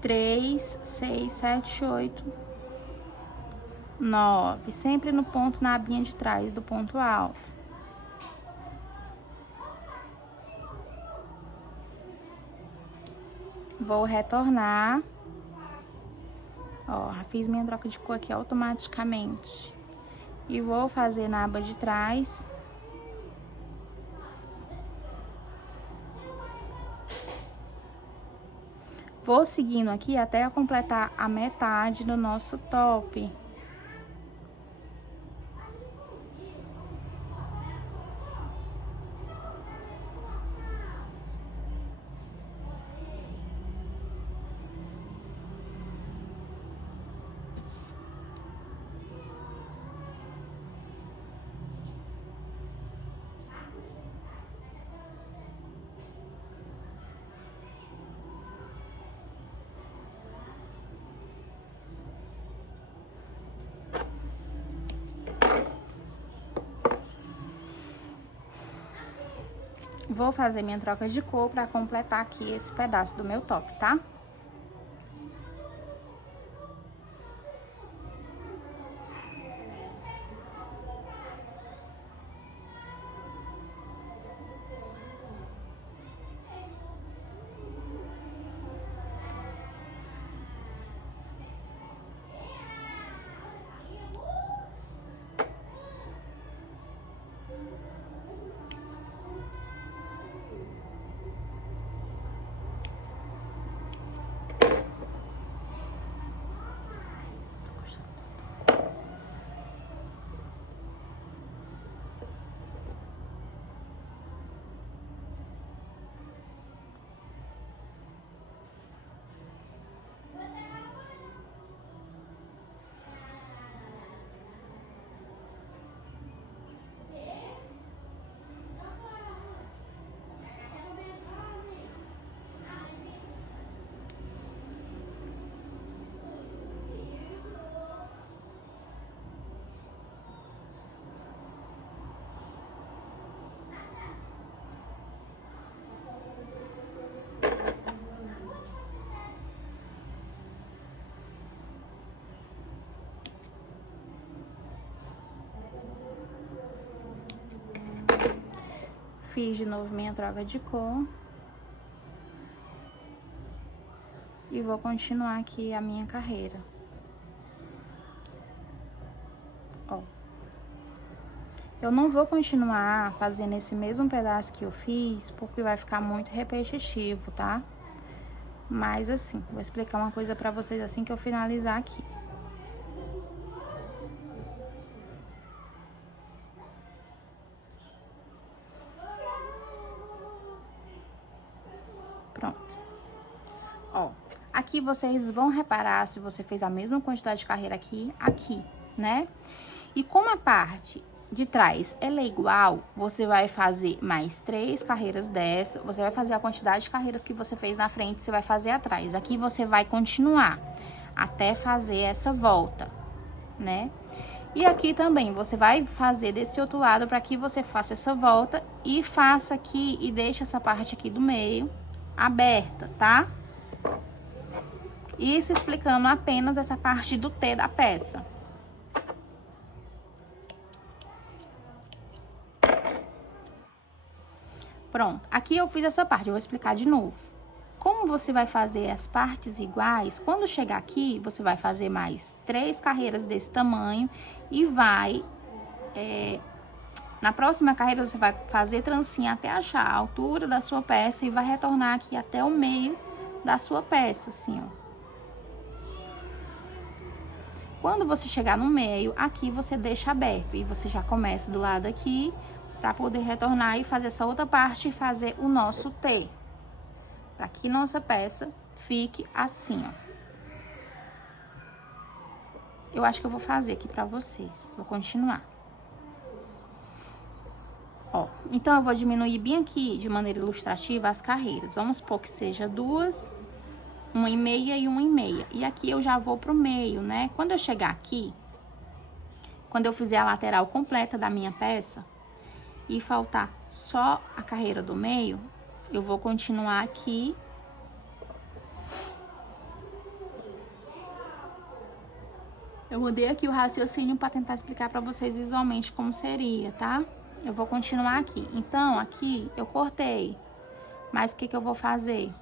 Três, 6, 7, 8, 9. Sempre no ponto, na abinha de trás do ponto alto. Vou retornar. Ó, já fiz minha troca de cor aqui automaticamente. E vou fazer na aba de trás. Vou seguindo aqui até completar a metade do nosso top. Vou fazer minha troca de cor para completar aqui esse pedaço do meu top, tá? Fiz de novo minha troca de cor. E vou continuar aqui a minha carreira. Ó. Eu não vou continuar fazendo esse mesmo pedaço que eu fiz, porque vai ficar muito repetitivo, tá? Mas assim, vou explicar uma coisa pra vocês assim que eu finalizar aqui. Pronto. Ó, aqui vocês vão reparar se você fez a mesma quantidade de carreira aqui, né? E como a parte de trás ela é igual, você vai fazer mais 3 carreiras dessa, você vai fazer a quantidade de carreiras que você fez na frente, você vai fazer atrás. Aqui você vai continuar até fazer essa volta, né? E aqui também, você vai fazer desse outro lado para que você faça essa volta e faça aqui e deixe essa parte aqui do meio aberta, tá? Isso explicando apenas essa parte do T da peça. Pronto, aqui eu fiz essa parte, eu vou explicar de novo. Como você vai fazer as partes iguais, quando chegar aqui, você vai fazer mais 3 carreiras desse tamanho e vai... na próxima carreira, você vai fazer trancinha até achar a altura da sua peça e vai retornar aqui até o meio da sua peça, assim, ó. Quando você chegar no meio, aqui você deixa aberto e você já começa do lado aqui para poder retornar e fazer essa outra parte e fazer o nosso T. Para que nossa peça fique assim, ó. Eu acho que eu vou fazer aqui para vocês. Vou continuar. Ó, então eu vou diminuir bem aqui de maneira ilustrativa as carreiras. Vamos supor que seja 2, 1,5 e 1,5. E aqui eu já vou pro meio, né? Quando eu chegar aqui, quando eu fizer a lateral completa da minha peça e faltar só a carreira do meio, eu vou continuar aqui. Eu mudei aqui o raciocínio para tentar explicar para vocês visualmente como seria, tá? Eu vou continuar aqui. Então, aqui eu cortei. Mas o que que eu vou fazer?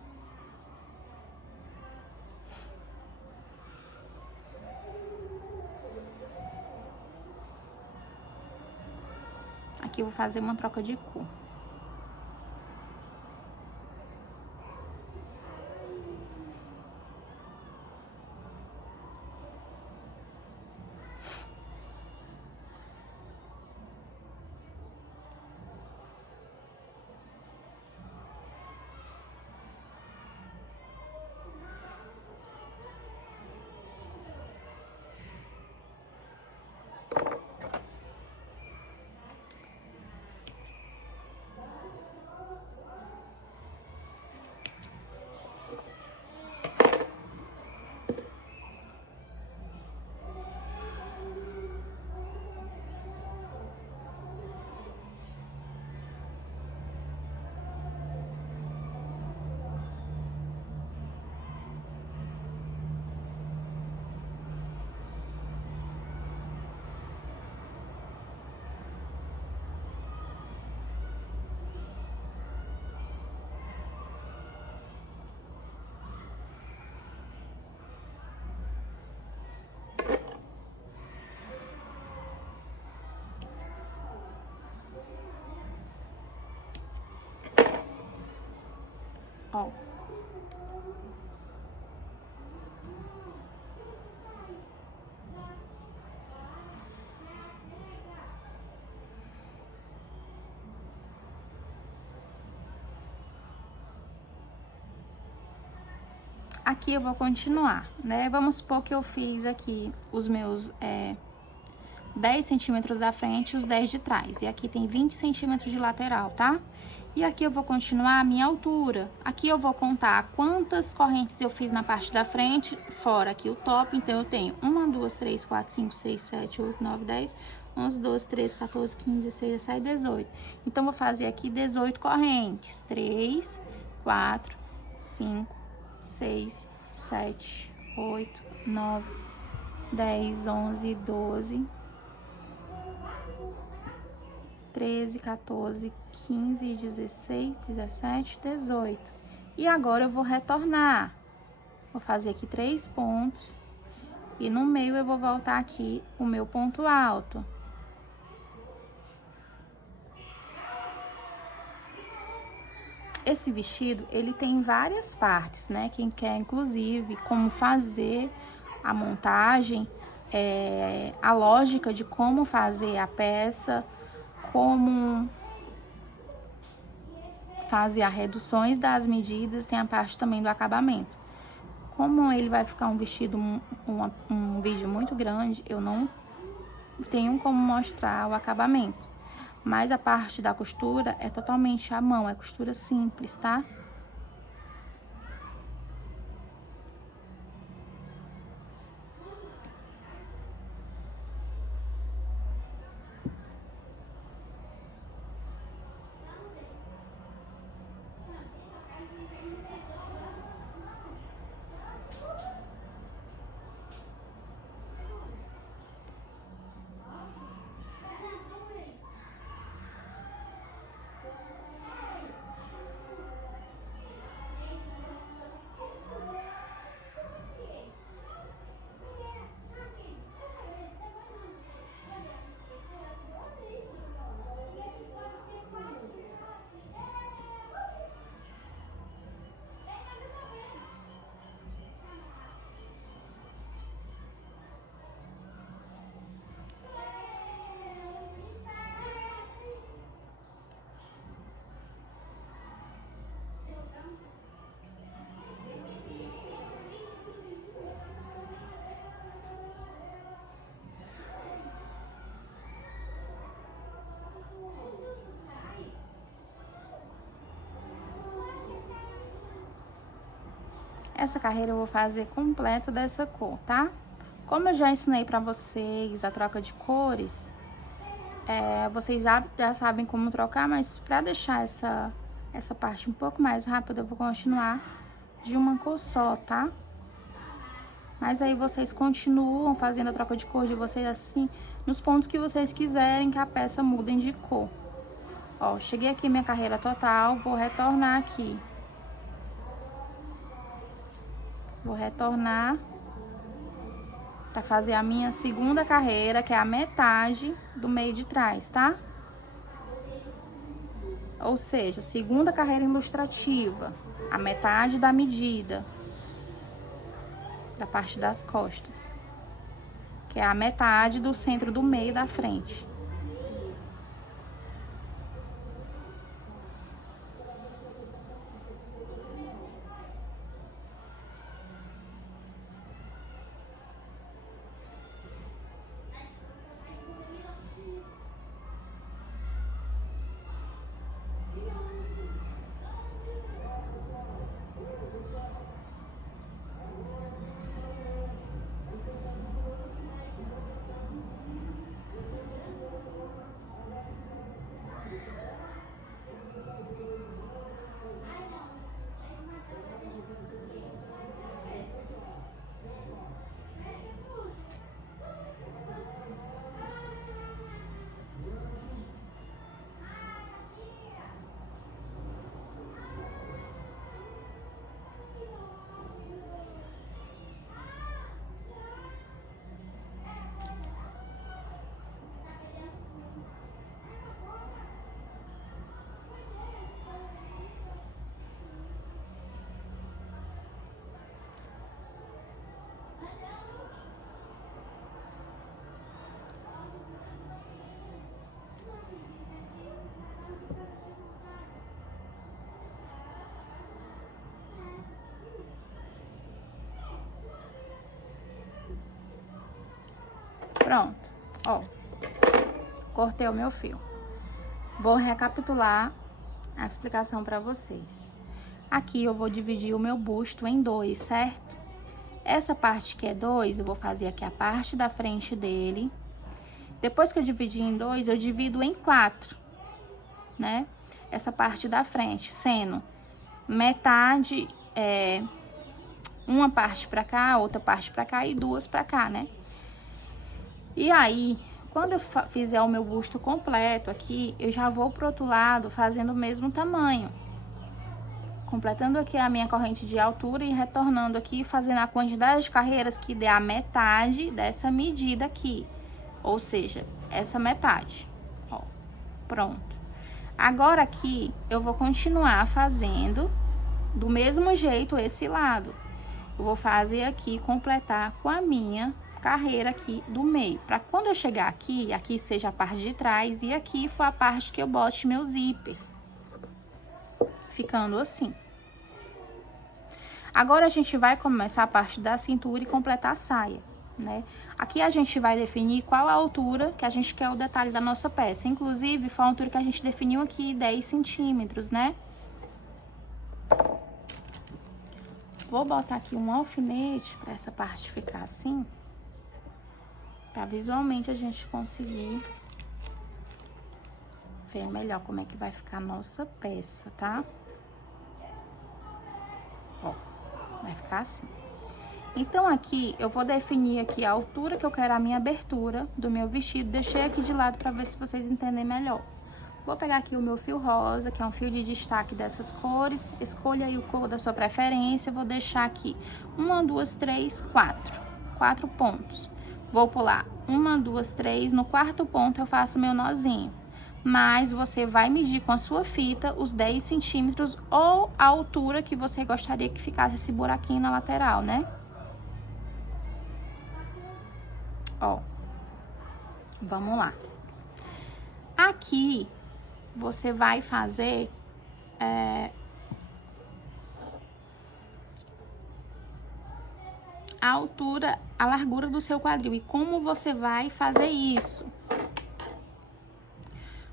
Aqui eu vou fazer uma troca de cor. Ó. Aqui eu vou continuar, né? Vamos supor que eu fiz aqui os meus 10 centímetros da frente e os 10 de trás. E aqui tem 20 centímetros de lateral, tá? E aqui eu vou continuar a minha altura. Aqui eu vou contar quantas correntes eu fiz na parte da frente, fora aqui o top. Então, eu tenho 1, 2, 3, 4, 5, 6, 7, 8, 9, 10, 11, 12, 13, 14, 15, 16, 17, 18. Então, vou fazer aqui 18 correntes. 3, 4, 5, 6, 7, 8, 9, 10, 11, 12... 13, 14, 15, 16, 17, 18. E agora eu vou retornar. Vou fazer aqui 3 pontos. E no meio eu vou voltar aqui o meu ponto alto. Esse vestido, ele tem várias partes, né? Quem quer, inclusive, como fazer a montagem, a lógica de como fazer a peça, como fazer as reduções das medidas, tem a parte também do acabamento. Como ele vai ficar um vestido, um vídeo muito grande, eu não tenho como mostrar o acabamento. Mas a parte da costura é totalmente à mão, é costura simples, tá? Essa carreira eu vou fazer completa dessa cor, tá? Como eu já ensinei pra vocês a troca de cores, vocês já sabem como trocar, mas pra deixar essa parte um pouco mais rápida, eu vou continuar de uma cor só, tá? Mas aí vocês continuam fazendo a troca de cor de vocês assim, nos pontos que vocês quiserem que a peça mudem de cor. Ó, cheguei aqui minha carreira total, vou retornar aqui. Vou retornar para fazer a minha segunda carreira, que é a metade do meio de trás, tá? Ou seja, segunda carreira ilustrativa, a metade da medida da parte das costas, que é a metade do centro do meio da frente. Pronto, ó, cortei o meu fio. Vou recapitular a explicação para vocês. Aqui eu vou dividir o meu busto em 2, certo? Essa parte que é 2, eu vou fazer aqui a parte da frente dele. Depois que eu dividir em 2, eu divido em 4, né? Essa parte da frente, sendo metade, uma parte pra cá, outra parte pra cá e 2 pra cá, né? E aí, Quando eu fizer o meu busto completo aqui, eu já vou pro outro lado fazendo o mesmo tamanho. Completando aqui a minha corrente de altura e retornando aqui, fazendo a quantidade de carreiras que dê a metade dessa medida aqui. Ou seja, essa metade. Ó, pronto. Agora aqui, eu vou continuar fazendo do mesmo jeito esse lado. Eu vou fazer aqui, completar com a minha carreira aqui do meio. Para quando eu chegar aqui, aqui seja a parte de trás e aqui for a parte que eu bote meu zíper. Ficando assim. Agora, a gente vai começar a parte da cintura e completar a saia, né? Aqui a gente vai definir qual a altura que a gente quer o detalhe da nossa peça. Inclusive, foi a altura que a gente definiu aqui, 10 centímetros, né? Vou botar aqui um alfinete para essa parte ficar assim. Para visualmente a gente conseguir ver melhor como é que vai ficar a nossa peça, tá? Ó, vai ficar assim. Então, aqui, eu vou definir aqui a altura que eu quero a minha abertura do meu vestido. Deixei aqui de lado para ver se vocês entendem melhor. Vou pegar aqui o meu fio rosa, que é um fio de destaque dessas cores. Escolha aí o cor da sua preferência. Vou deixar aqui 1, 2, 3, 4. 4 pontos. Vou pular 1, 2, 3. No quarto ponto, eu faço meu nozinho. Mas você vai medir com a sua fita os 10 centímetros ou a altura que você gostaria que ficasse esse buraquinho na lateral, né? Ó, vamos lá. Aqui, você vai fazer a altura, a largura do seu quadril. E como você vai fazer isso?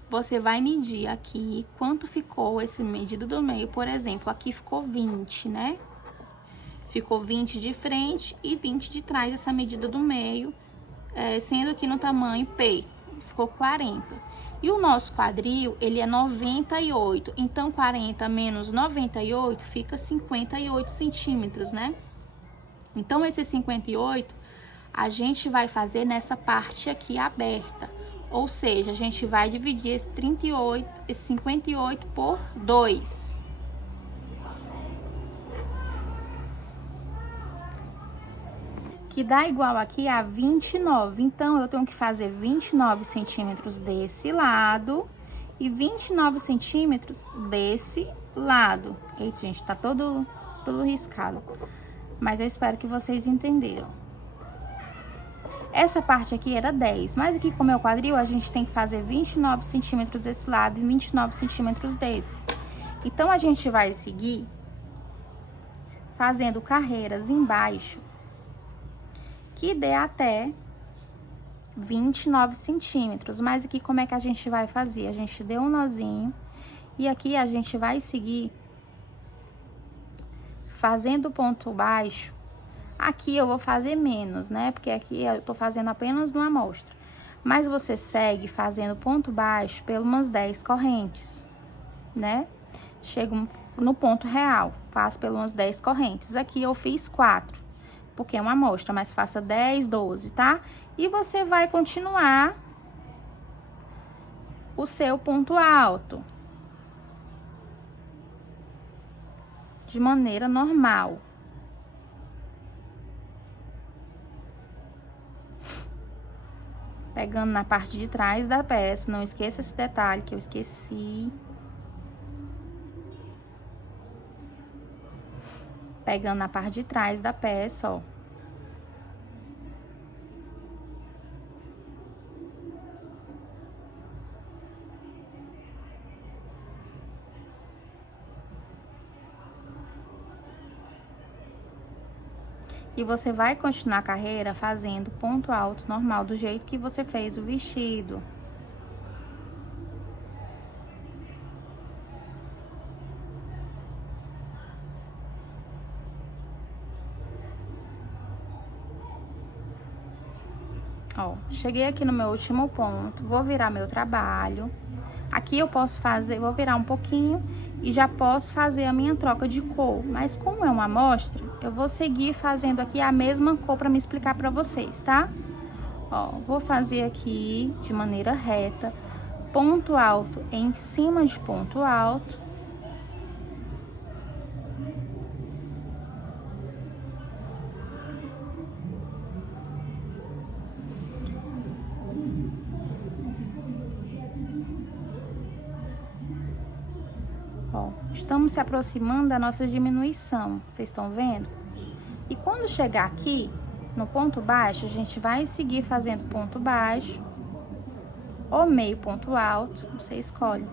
Você vai medir aqui quanto ficou esse medido do meio. Por exemplo, aqui ficou 20, né? Ficou 20 de frente e 20 de trás, essa medida do meio, sendo aqui no tamanho P. Ficou 40. E o nosso quadril, ele é 98. Então, 40 menos 98 fica 58 centímetros, né? Então, esse 58, a gente vai fazer nessa parte aqui aberta. Ou seja, a gente vai dividir esse 58 por 2. Que dá igual aqui a 29. Então, eu tenho que fazer 29 centímetros desse lado e 29 centímetros desse lado. Eita, gente, tá todo riscado. Mas eu espero que vocês entenderam. Essa parte aqui era 10, mas aqui com o meu quadril, a gente tem que fazer 29 centímetros desse lado e 29 centímetros desse. Então, a gente vai seguir fazendo carreiras embaixo, que dê até 29 centímetros. Mas aqui, como é que a gente vai fazer? A gente deu um nozinho e aqui a gente vai seguir fazendo ponto baixo. Aqui eu vou fazer menos, né? Porque aqui eu tô fazendo apenas uma amostra. Mas você segue fazendo ponto baixo por umas 10 correntes, né? Chego no ponto real, faço por umas 10 correntes. Aqui eu fiz 4, porque é uma amostra, mas faça 10, 12, tá? E você vai continuar o seu ponto alto de maneira normal. Pegando na parte de trás da peça, não esqueça esse detalhe que eu esqueci. Pegando na parte de trás da peça, ó. E você vai continuar a carreira fazendo ponto alto normal, do jeito que você fez o vestido. Ó, cheguei aqui no meu último ponto, vou virar meu trabalho. Aqui eu posso fazer, vou virar um pouquinho e já posso fazer a minha troca de cor. Mas como é uma amostra, eu vou seguir fazendo aqui a mesma cor para me explicar para vocês, tá? Ó, vou fazer aqui de maneira reta, ponto alto em cima de ponto alto. Ó, estamos se aproximando da nossa diminuição, vocês estão vendo? E quando chegar aqui, no ponto baixo, a gente vai seguir fazendo ponto baixo ou meio ponto alto, você escolhe.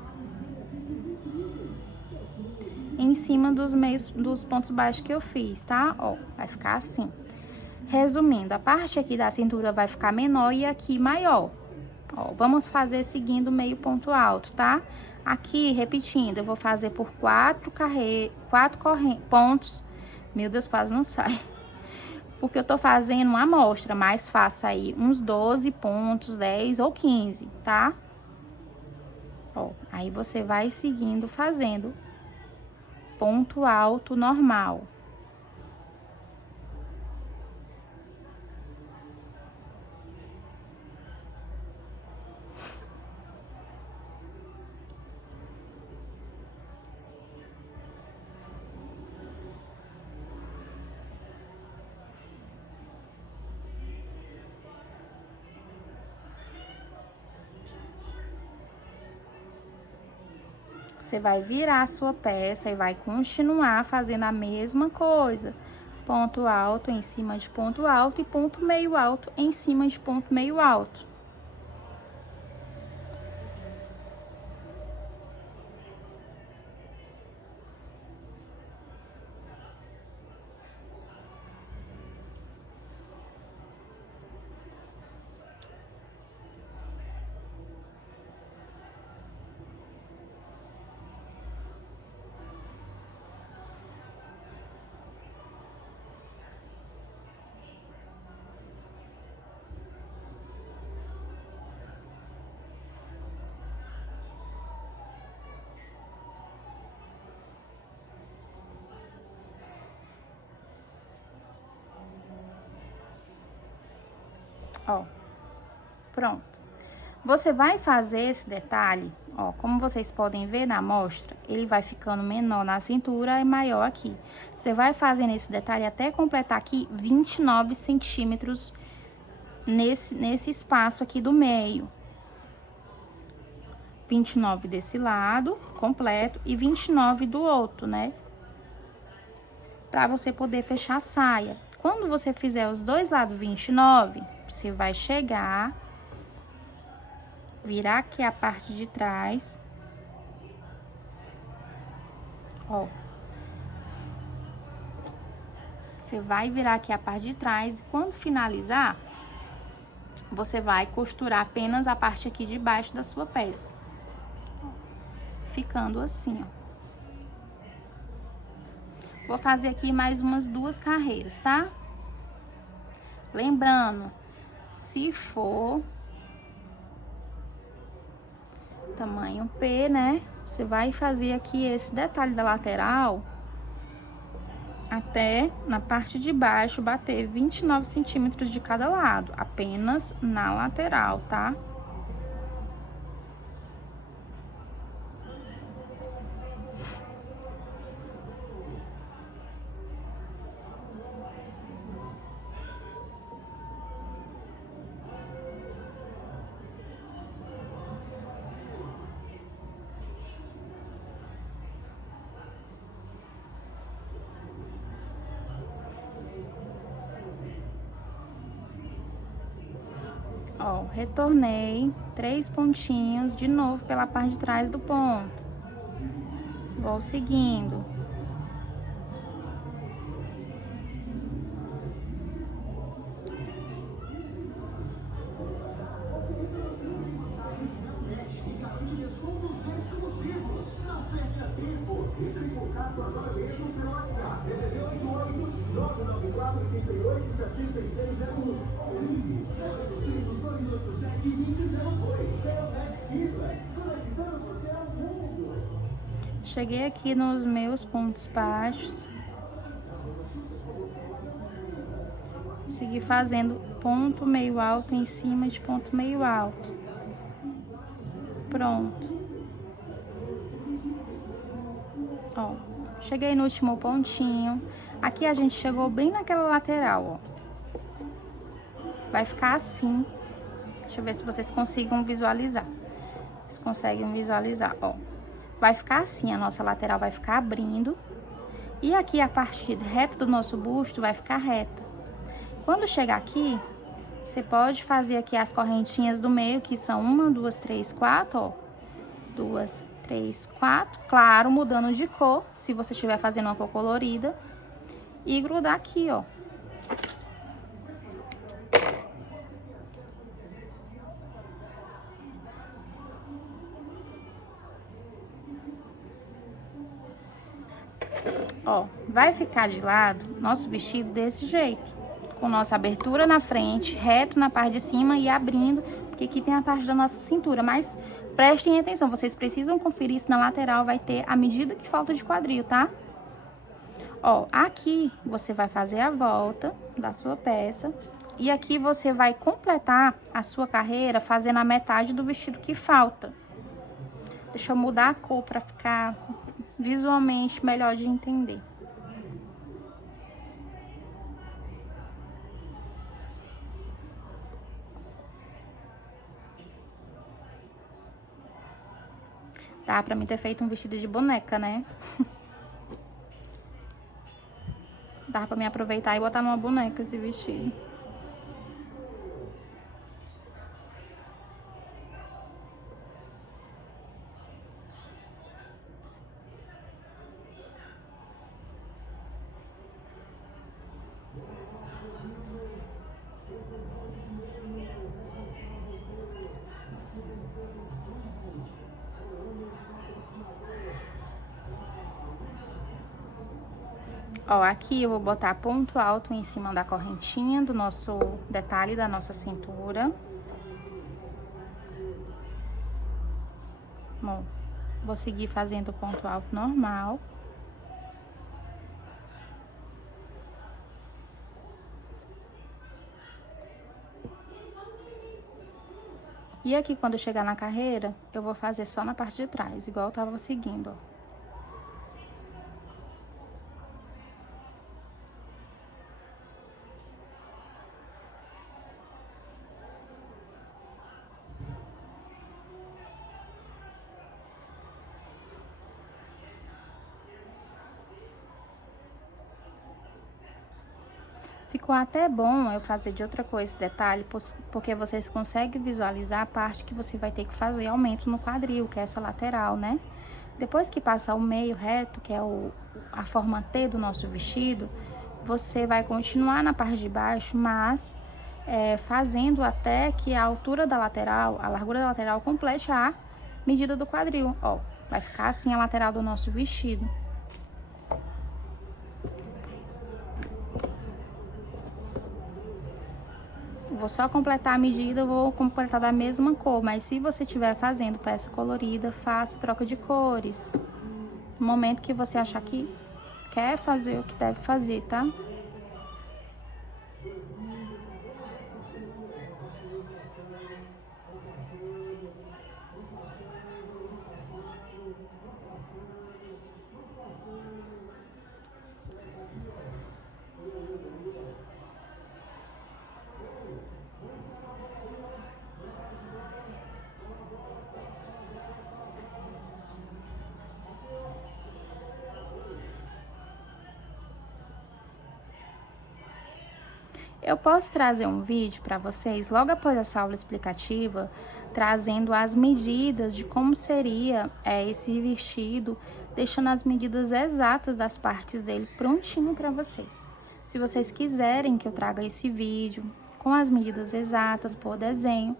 Em cima dos pontos baixos que eu fiz, tá? Ó, vai ficar assim. Resumindo, a parte aqui da cintura vai ficar menor e aqui maior. Ó, vamos fazer seguindo meio ponto alto, tá? Aqui, repetindo, eu vou fazer por 4 pontos. Meu Deus, quase não sai. Porque eu tô fazendo uma amostra, mas faça aí uns 12 pontos, 10 ou 15, tá? Ó, aí você vai seguindo fazendo ponto alto normal. Você vai virar a sua peça e vai continuar fazendo a mesma coisa. Ponto alto em cima de ponto alto e ponto meio alto em cima de ponto meio alto. Ó, pronto. Você vai fazer esse detalhe, ó, como vocês podem ver na amostra, ele vai ficando menor na cintura e maior aqui. Você vai fazendo esse detalhe até completar aqui 29 centímetros nesse espaço aqui do meio. 29 desse lado, completo, e 29 do outro, né? Pra você poder fechar a saia. Quando você fizer os dois lados 29, você vai chegar, virar aqui a parte de trás. Ó. Você vai virar aqui a parte de trás e quando finalizar, você vai costurar apenas a parte aqui de baixo da sua peça. Ficando assim, ó. Vou fazer aqui mais umas 2 carreiras, tá? Lembrando, se for tamanho P, né? Você vai fazer aqui esse detalhe da lateral até na parte de baixo bater 29 centímetros de cada lado, apenas na lateral, tá? Ó, retornei 3 pontinhos de novo pela parte de trás do ponto. Vou seguindo. Cheguei aqui nos meus pontos baixos. Segui fazendo ponto meio alto em cima de ponto meio alto. Pronto. Ó, cheguei no último pontinho. Aqui a gente chegou bem naquela lateral, ó. Vai ficar assim. Deixa eu ver se vocês conseguem visualizar. Vocês conseguem visualizar, ó. Vai ficar assim, a nossa lateral vai ficar abrindo. E aqui a parte reta do nosso busto vai ficar reta. Quando chegar aqui, você pode fazer aqui as correntinhas do meio, que são 1, 2, 3, 4, ó. 2, 3, 4. Claro, mudando de cor, se você estiver fazendo uma cor colorida. E grudar aqui, ó. Ó, vai ficar de lado nosso vestido desse jeito. Com nossa abertura na frente, reto na parte de cima e abrindo, porque aqui tem a parte da nossa cintura. Mas prestem atenção, vocês precisam conferir isso na lateral, vai ter a medida que falta de quadril, tá? Ó, aqui você vai fazer a volta da sua peça. E aqui você vai completar a sua carreira fazendo a metade do vestido que falta. Deixa eu mudar a cor pra ficar visualmente melhor de entender. Dá pra mim ter feito um vestido de boneca, né? Dá pra me aproveitar e botar numa boneca esse vestido. Ó, aqui eu vou botar ponto alto em cima da correntinha do nosso detalhe da nossa cintura. Bom, vou seguir fazendo ponto alto normal. E aqui, quando eu chegar na carreira, eu vou fazer só na parte de trás, igual eu tava seguindo, ó. Ficou até bom eu fazer de outra cor esse detalhe, porque vocês conseguem visualizar a parte que você vai ter que fazer aumento no quadril, que é essa lateral, né? Depois que passar o meio reto, que é a forma T do nosso vestido, você vai continuar na parte de baixo, mas fazendo até que a altura da lateral, a largura da lateral complete a medida do quadril. Ó, vai ficar assim a lateral do nosso vestido. Vou só completar a medida, eu vou completar da mesma cor, mas se você estiver fazendo peça colorida, faça troca de cores. No momento que você achar que quer fazer o que deve fazer, tá? Eu posso trazer um vídeo para vocês logo após essa aula explicativa, trazendo as medidas de como seria esse vestido, deixando as medidas exatas das partes dele prontinho para vocês. Se vocês quiserem que eu traga esse vídeo com as medidas exatas por desenho,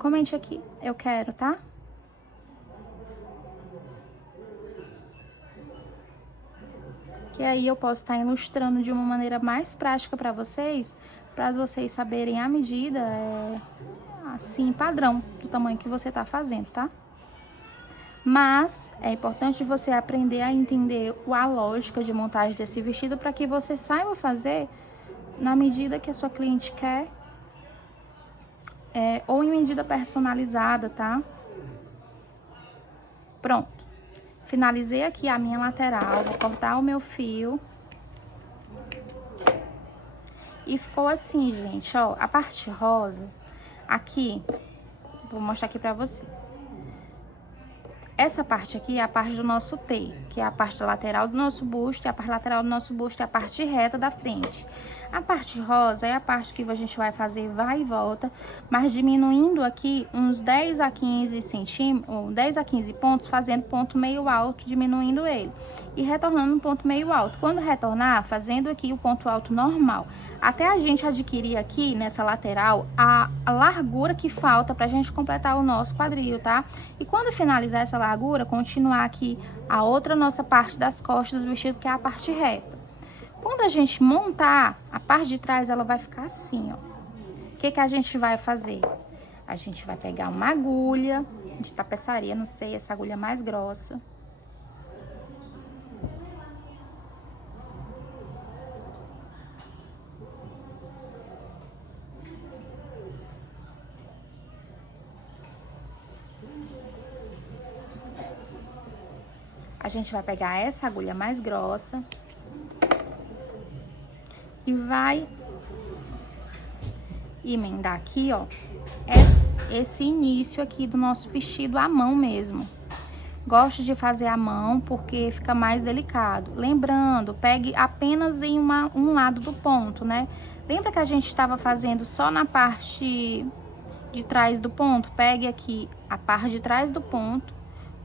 comente aqui, eu quero, tá? Que aí eu posso estar ilustrando de uma maneira mais prática para vocês saberem a medida, assim, padrão do tamanho que você tá fazendo, tá? Mas é importante você aprender a entender a lógica de montagem desse vestido para que você saiba fazer na medida que a sua cliente quer ou em medida personalizada, tá? Pronto. Finalizei aqui a minha lateral, vou cortar o meu fio. E ficou assim, gente, ó, a parte rosa, aqui, vou mostrar aqui pra vocês. Essa parte aqui é a parte do nosso T, que é a parte lateral do nosso busto, e a parte lateral do nosso busto é a parte reta da frente. A parte rosa é a parte que a gente vai fazer vai e volta, mas diminuindo aqui uns 10 a 15 centímetros, ou 10 a 15 pontos, fazendo ponto meio alto, diminuindo ele. E retornando um ponto meio alto. Quando retornar, fazendo aqui o ponto alto normal. Até a gente adquirir aqui, nessa lateral, a largura que falta pra gente completar o nosso quadril, tá? E quando finalizar essa largura, continuar aqui a outra nossa parte das costas do vestido, que é a parte reta. Quando a gente montar, a parte de trás, ela vai ficar assim, ó. O que que a gente vai fazer? A gente vai pegar uma agulha de tapeçaria, não sei, essa agulha mais grossa. A gente vai pegar essa agulha mais grossa e vai emendar aqui, ó, esse início aqui do nosso vestido à mão mesmo. Gosto de fazer à mão porque fica mais delicado. Lembrando, pegue apenas em um lado do ponto, né? Lembra que a gente estava fazendo só na parte de trás do ponto? Pegue aqui a parte de trás do ponto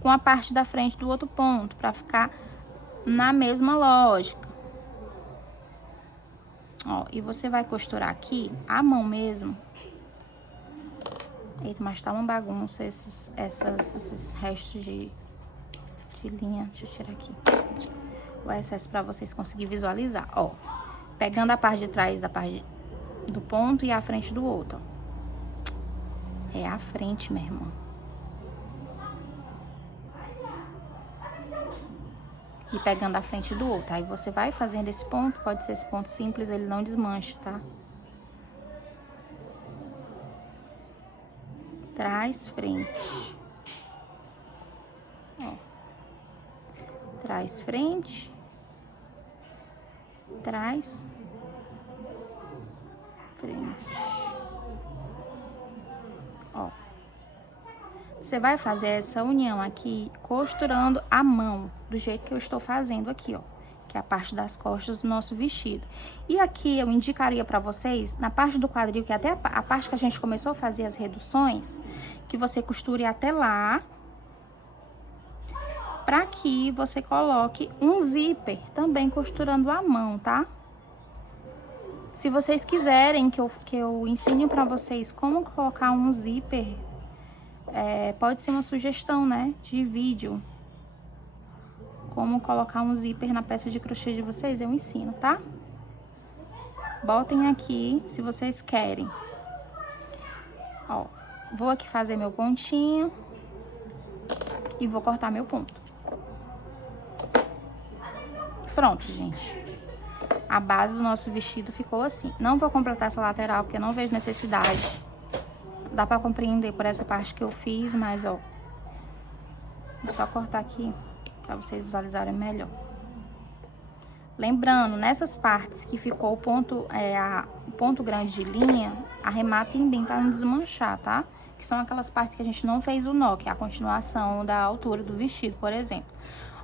com a parte da frente do outro ponto, para ficar na mesma lógica. Ó, e você vai costurar aqui, à mão mesmo. Eita, mas tá uma bagunça esses restos de linha. Deixa eu tirar aqui o excesso para vocês conseguirem visualizar. Ó, pegando a parte de trás da parte do ponto e a frente do outro, ó. É a frente, minha irmã. E pegando a frente do outro. Aí você vai fazendo esse ponto, pode ser esse ponto simples, ele não desmancha, tá? Trás, frente. Ó. Trás, frente. Trás. Frente. Ó. Você vai fazer essa união aqui, costurando a mão, do jeito que eu estou fazendo aqui, ó. Que é a parte das costas do nosso vestido. E aqui eu indicaria pra vocês, na parte do quadril, que é até a parte que a gente começou a fazer as reduções, que você costure até lá, pra que você coloque um zíper, também costurando a mão, tá? Se vocês quiserem que eu ensine pra vocês como colocar um zíper, pode ser uma sugestão, né, de vídeo. Como colocar um zíper na peça de crochê de vocês, eu ensino, tá? Botem aqui, se vocês querem. Ó, vou aqui fazer meu pontinho e vou cortar meu ponto. Pronto, gente. A base do nosso vestido ficou assim. Não vou completar essa lateral, porque eu não vejo necessidade. Dá pra compreender por essa parte que eu fiz, mas, ó, vou só cortar aqui pra vocês visualizarem melhor. Lembrando, nessas partes que ficou o ponto grande de linha, arrematem bem pra não desmanchar, tá? Que são aquelas partes que a gente não fez o nó, que é a continuação da altura do vestido, por exemplo.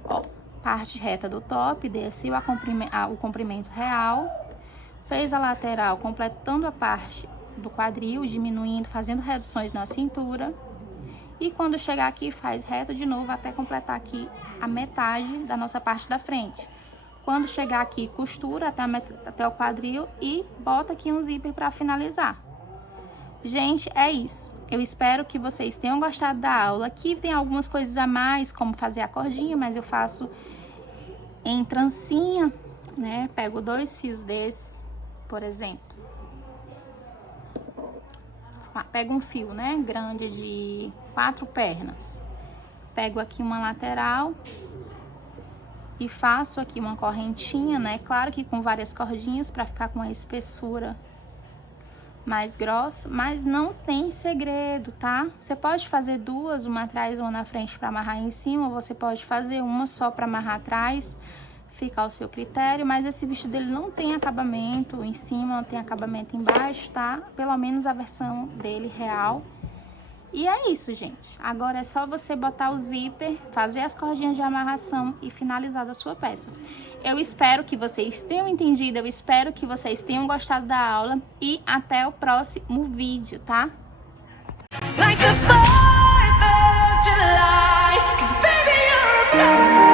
Ó, parte reta do top, desceu o comprimento real, fez a lateral completando a parte do quadril, diminuindo, fazendo reduções na cintura. E quando chegar aqui, faz reta de novo até completar aqui a metade da nossa parte da frente. Quando chegar aqui, costura até o quadril e bota aqui um zíper para finalizar. Gente, é isso. Eu espero que vocês tenham gostado da aula. Aqui tem algumas coisas a mais, como fazer a cordinha, mas eu faço em trancinha, né? Pego 2 fios desses, por exemplo. Pego um fio, né, grande de 4 pernas. Pego aqui uma lateral e faço aqui uma correntinha, né? Claro que com várias cordinhas para ficar com a espessura mais grossa, mas não tem segredo, tá? Você pode fazer duas, uma atrás e uma na frente para amarrar em cima, ou você pode fazer uma só para amarrar atrás, fica ao seu critério, mas esse vestido ele não tem acabamento em cima, não tem acabamento embaixo, tá? Pelo menos a versão dele real. E é isso, gente. Agora é só você botar o zíper, fazer as cordinhas de amarração e finalizar a sua peça. Eu espero que vocês tenham entendido, eu espero que vocês tenham gostado da aula e até o próximo vídeo, tá? Like the 4th of July, 'cause baby, you're a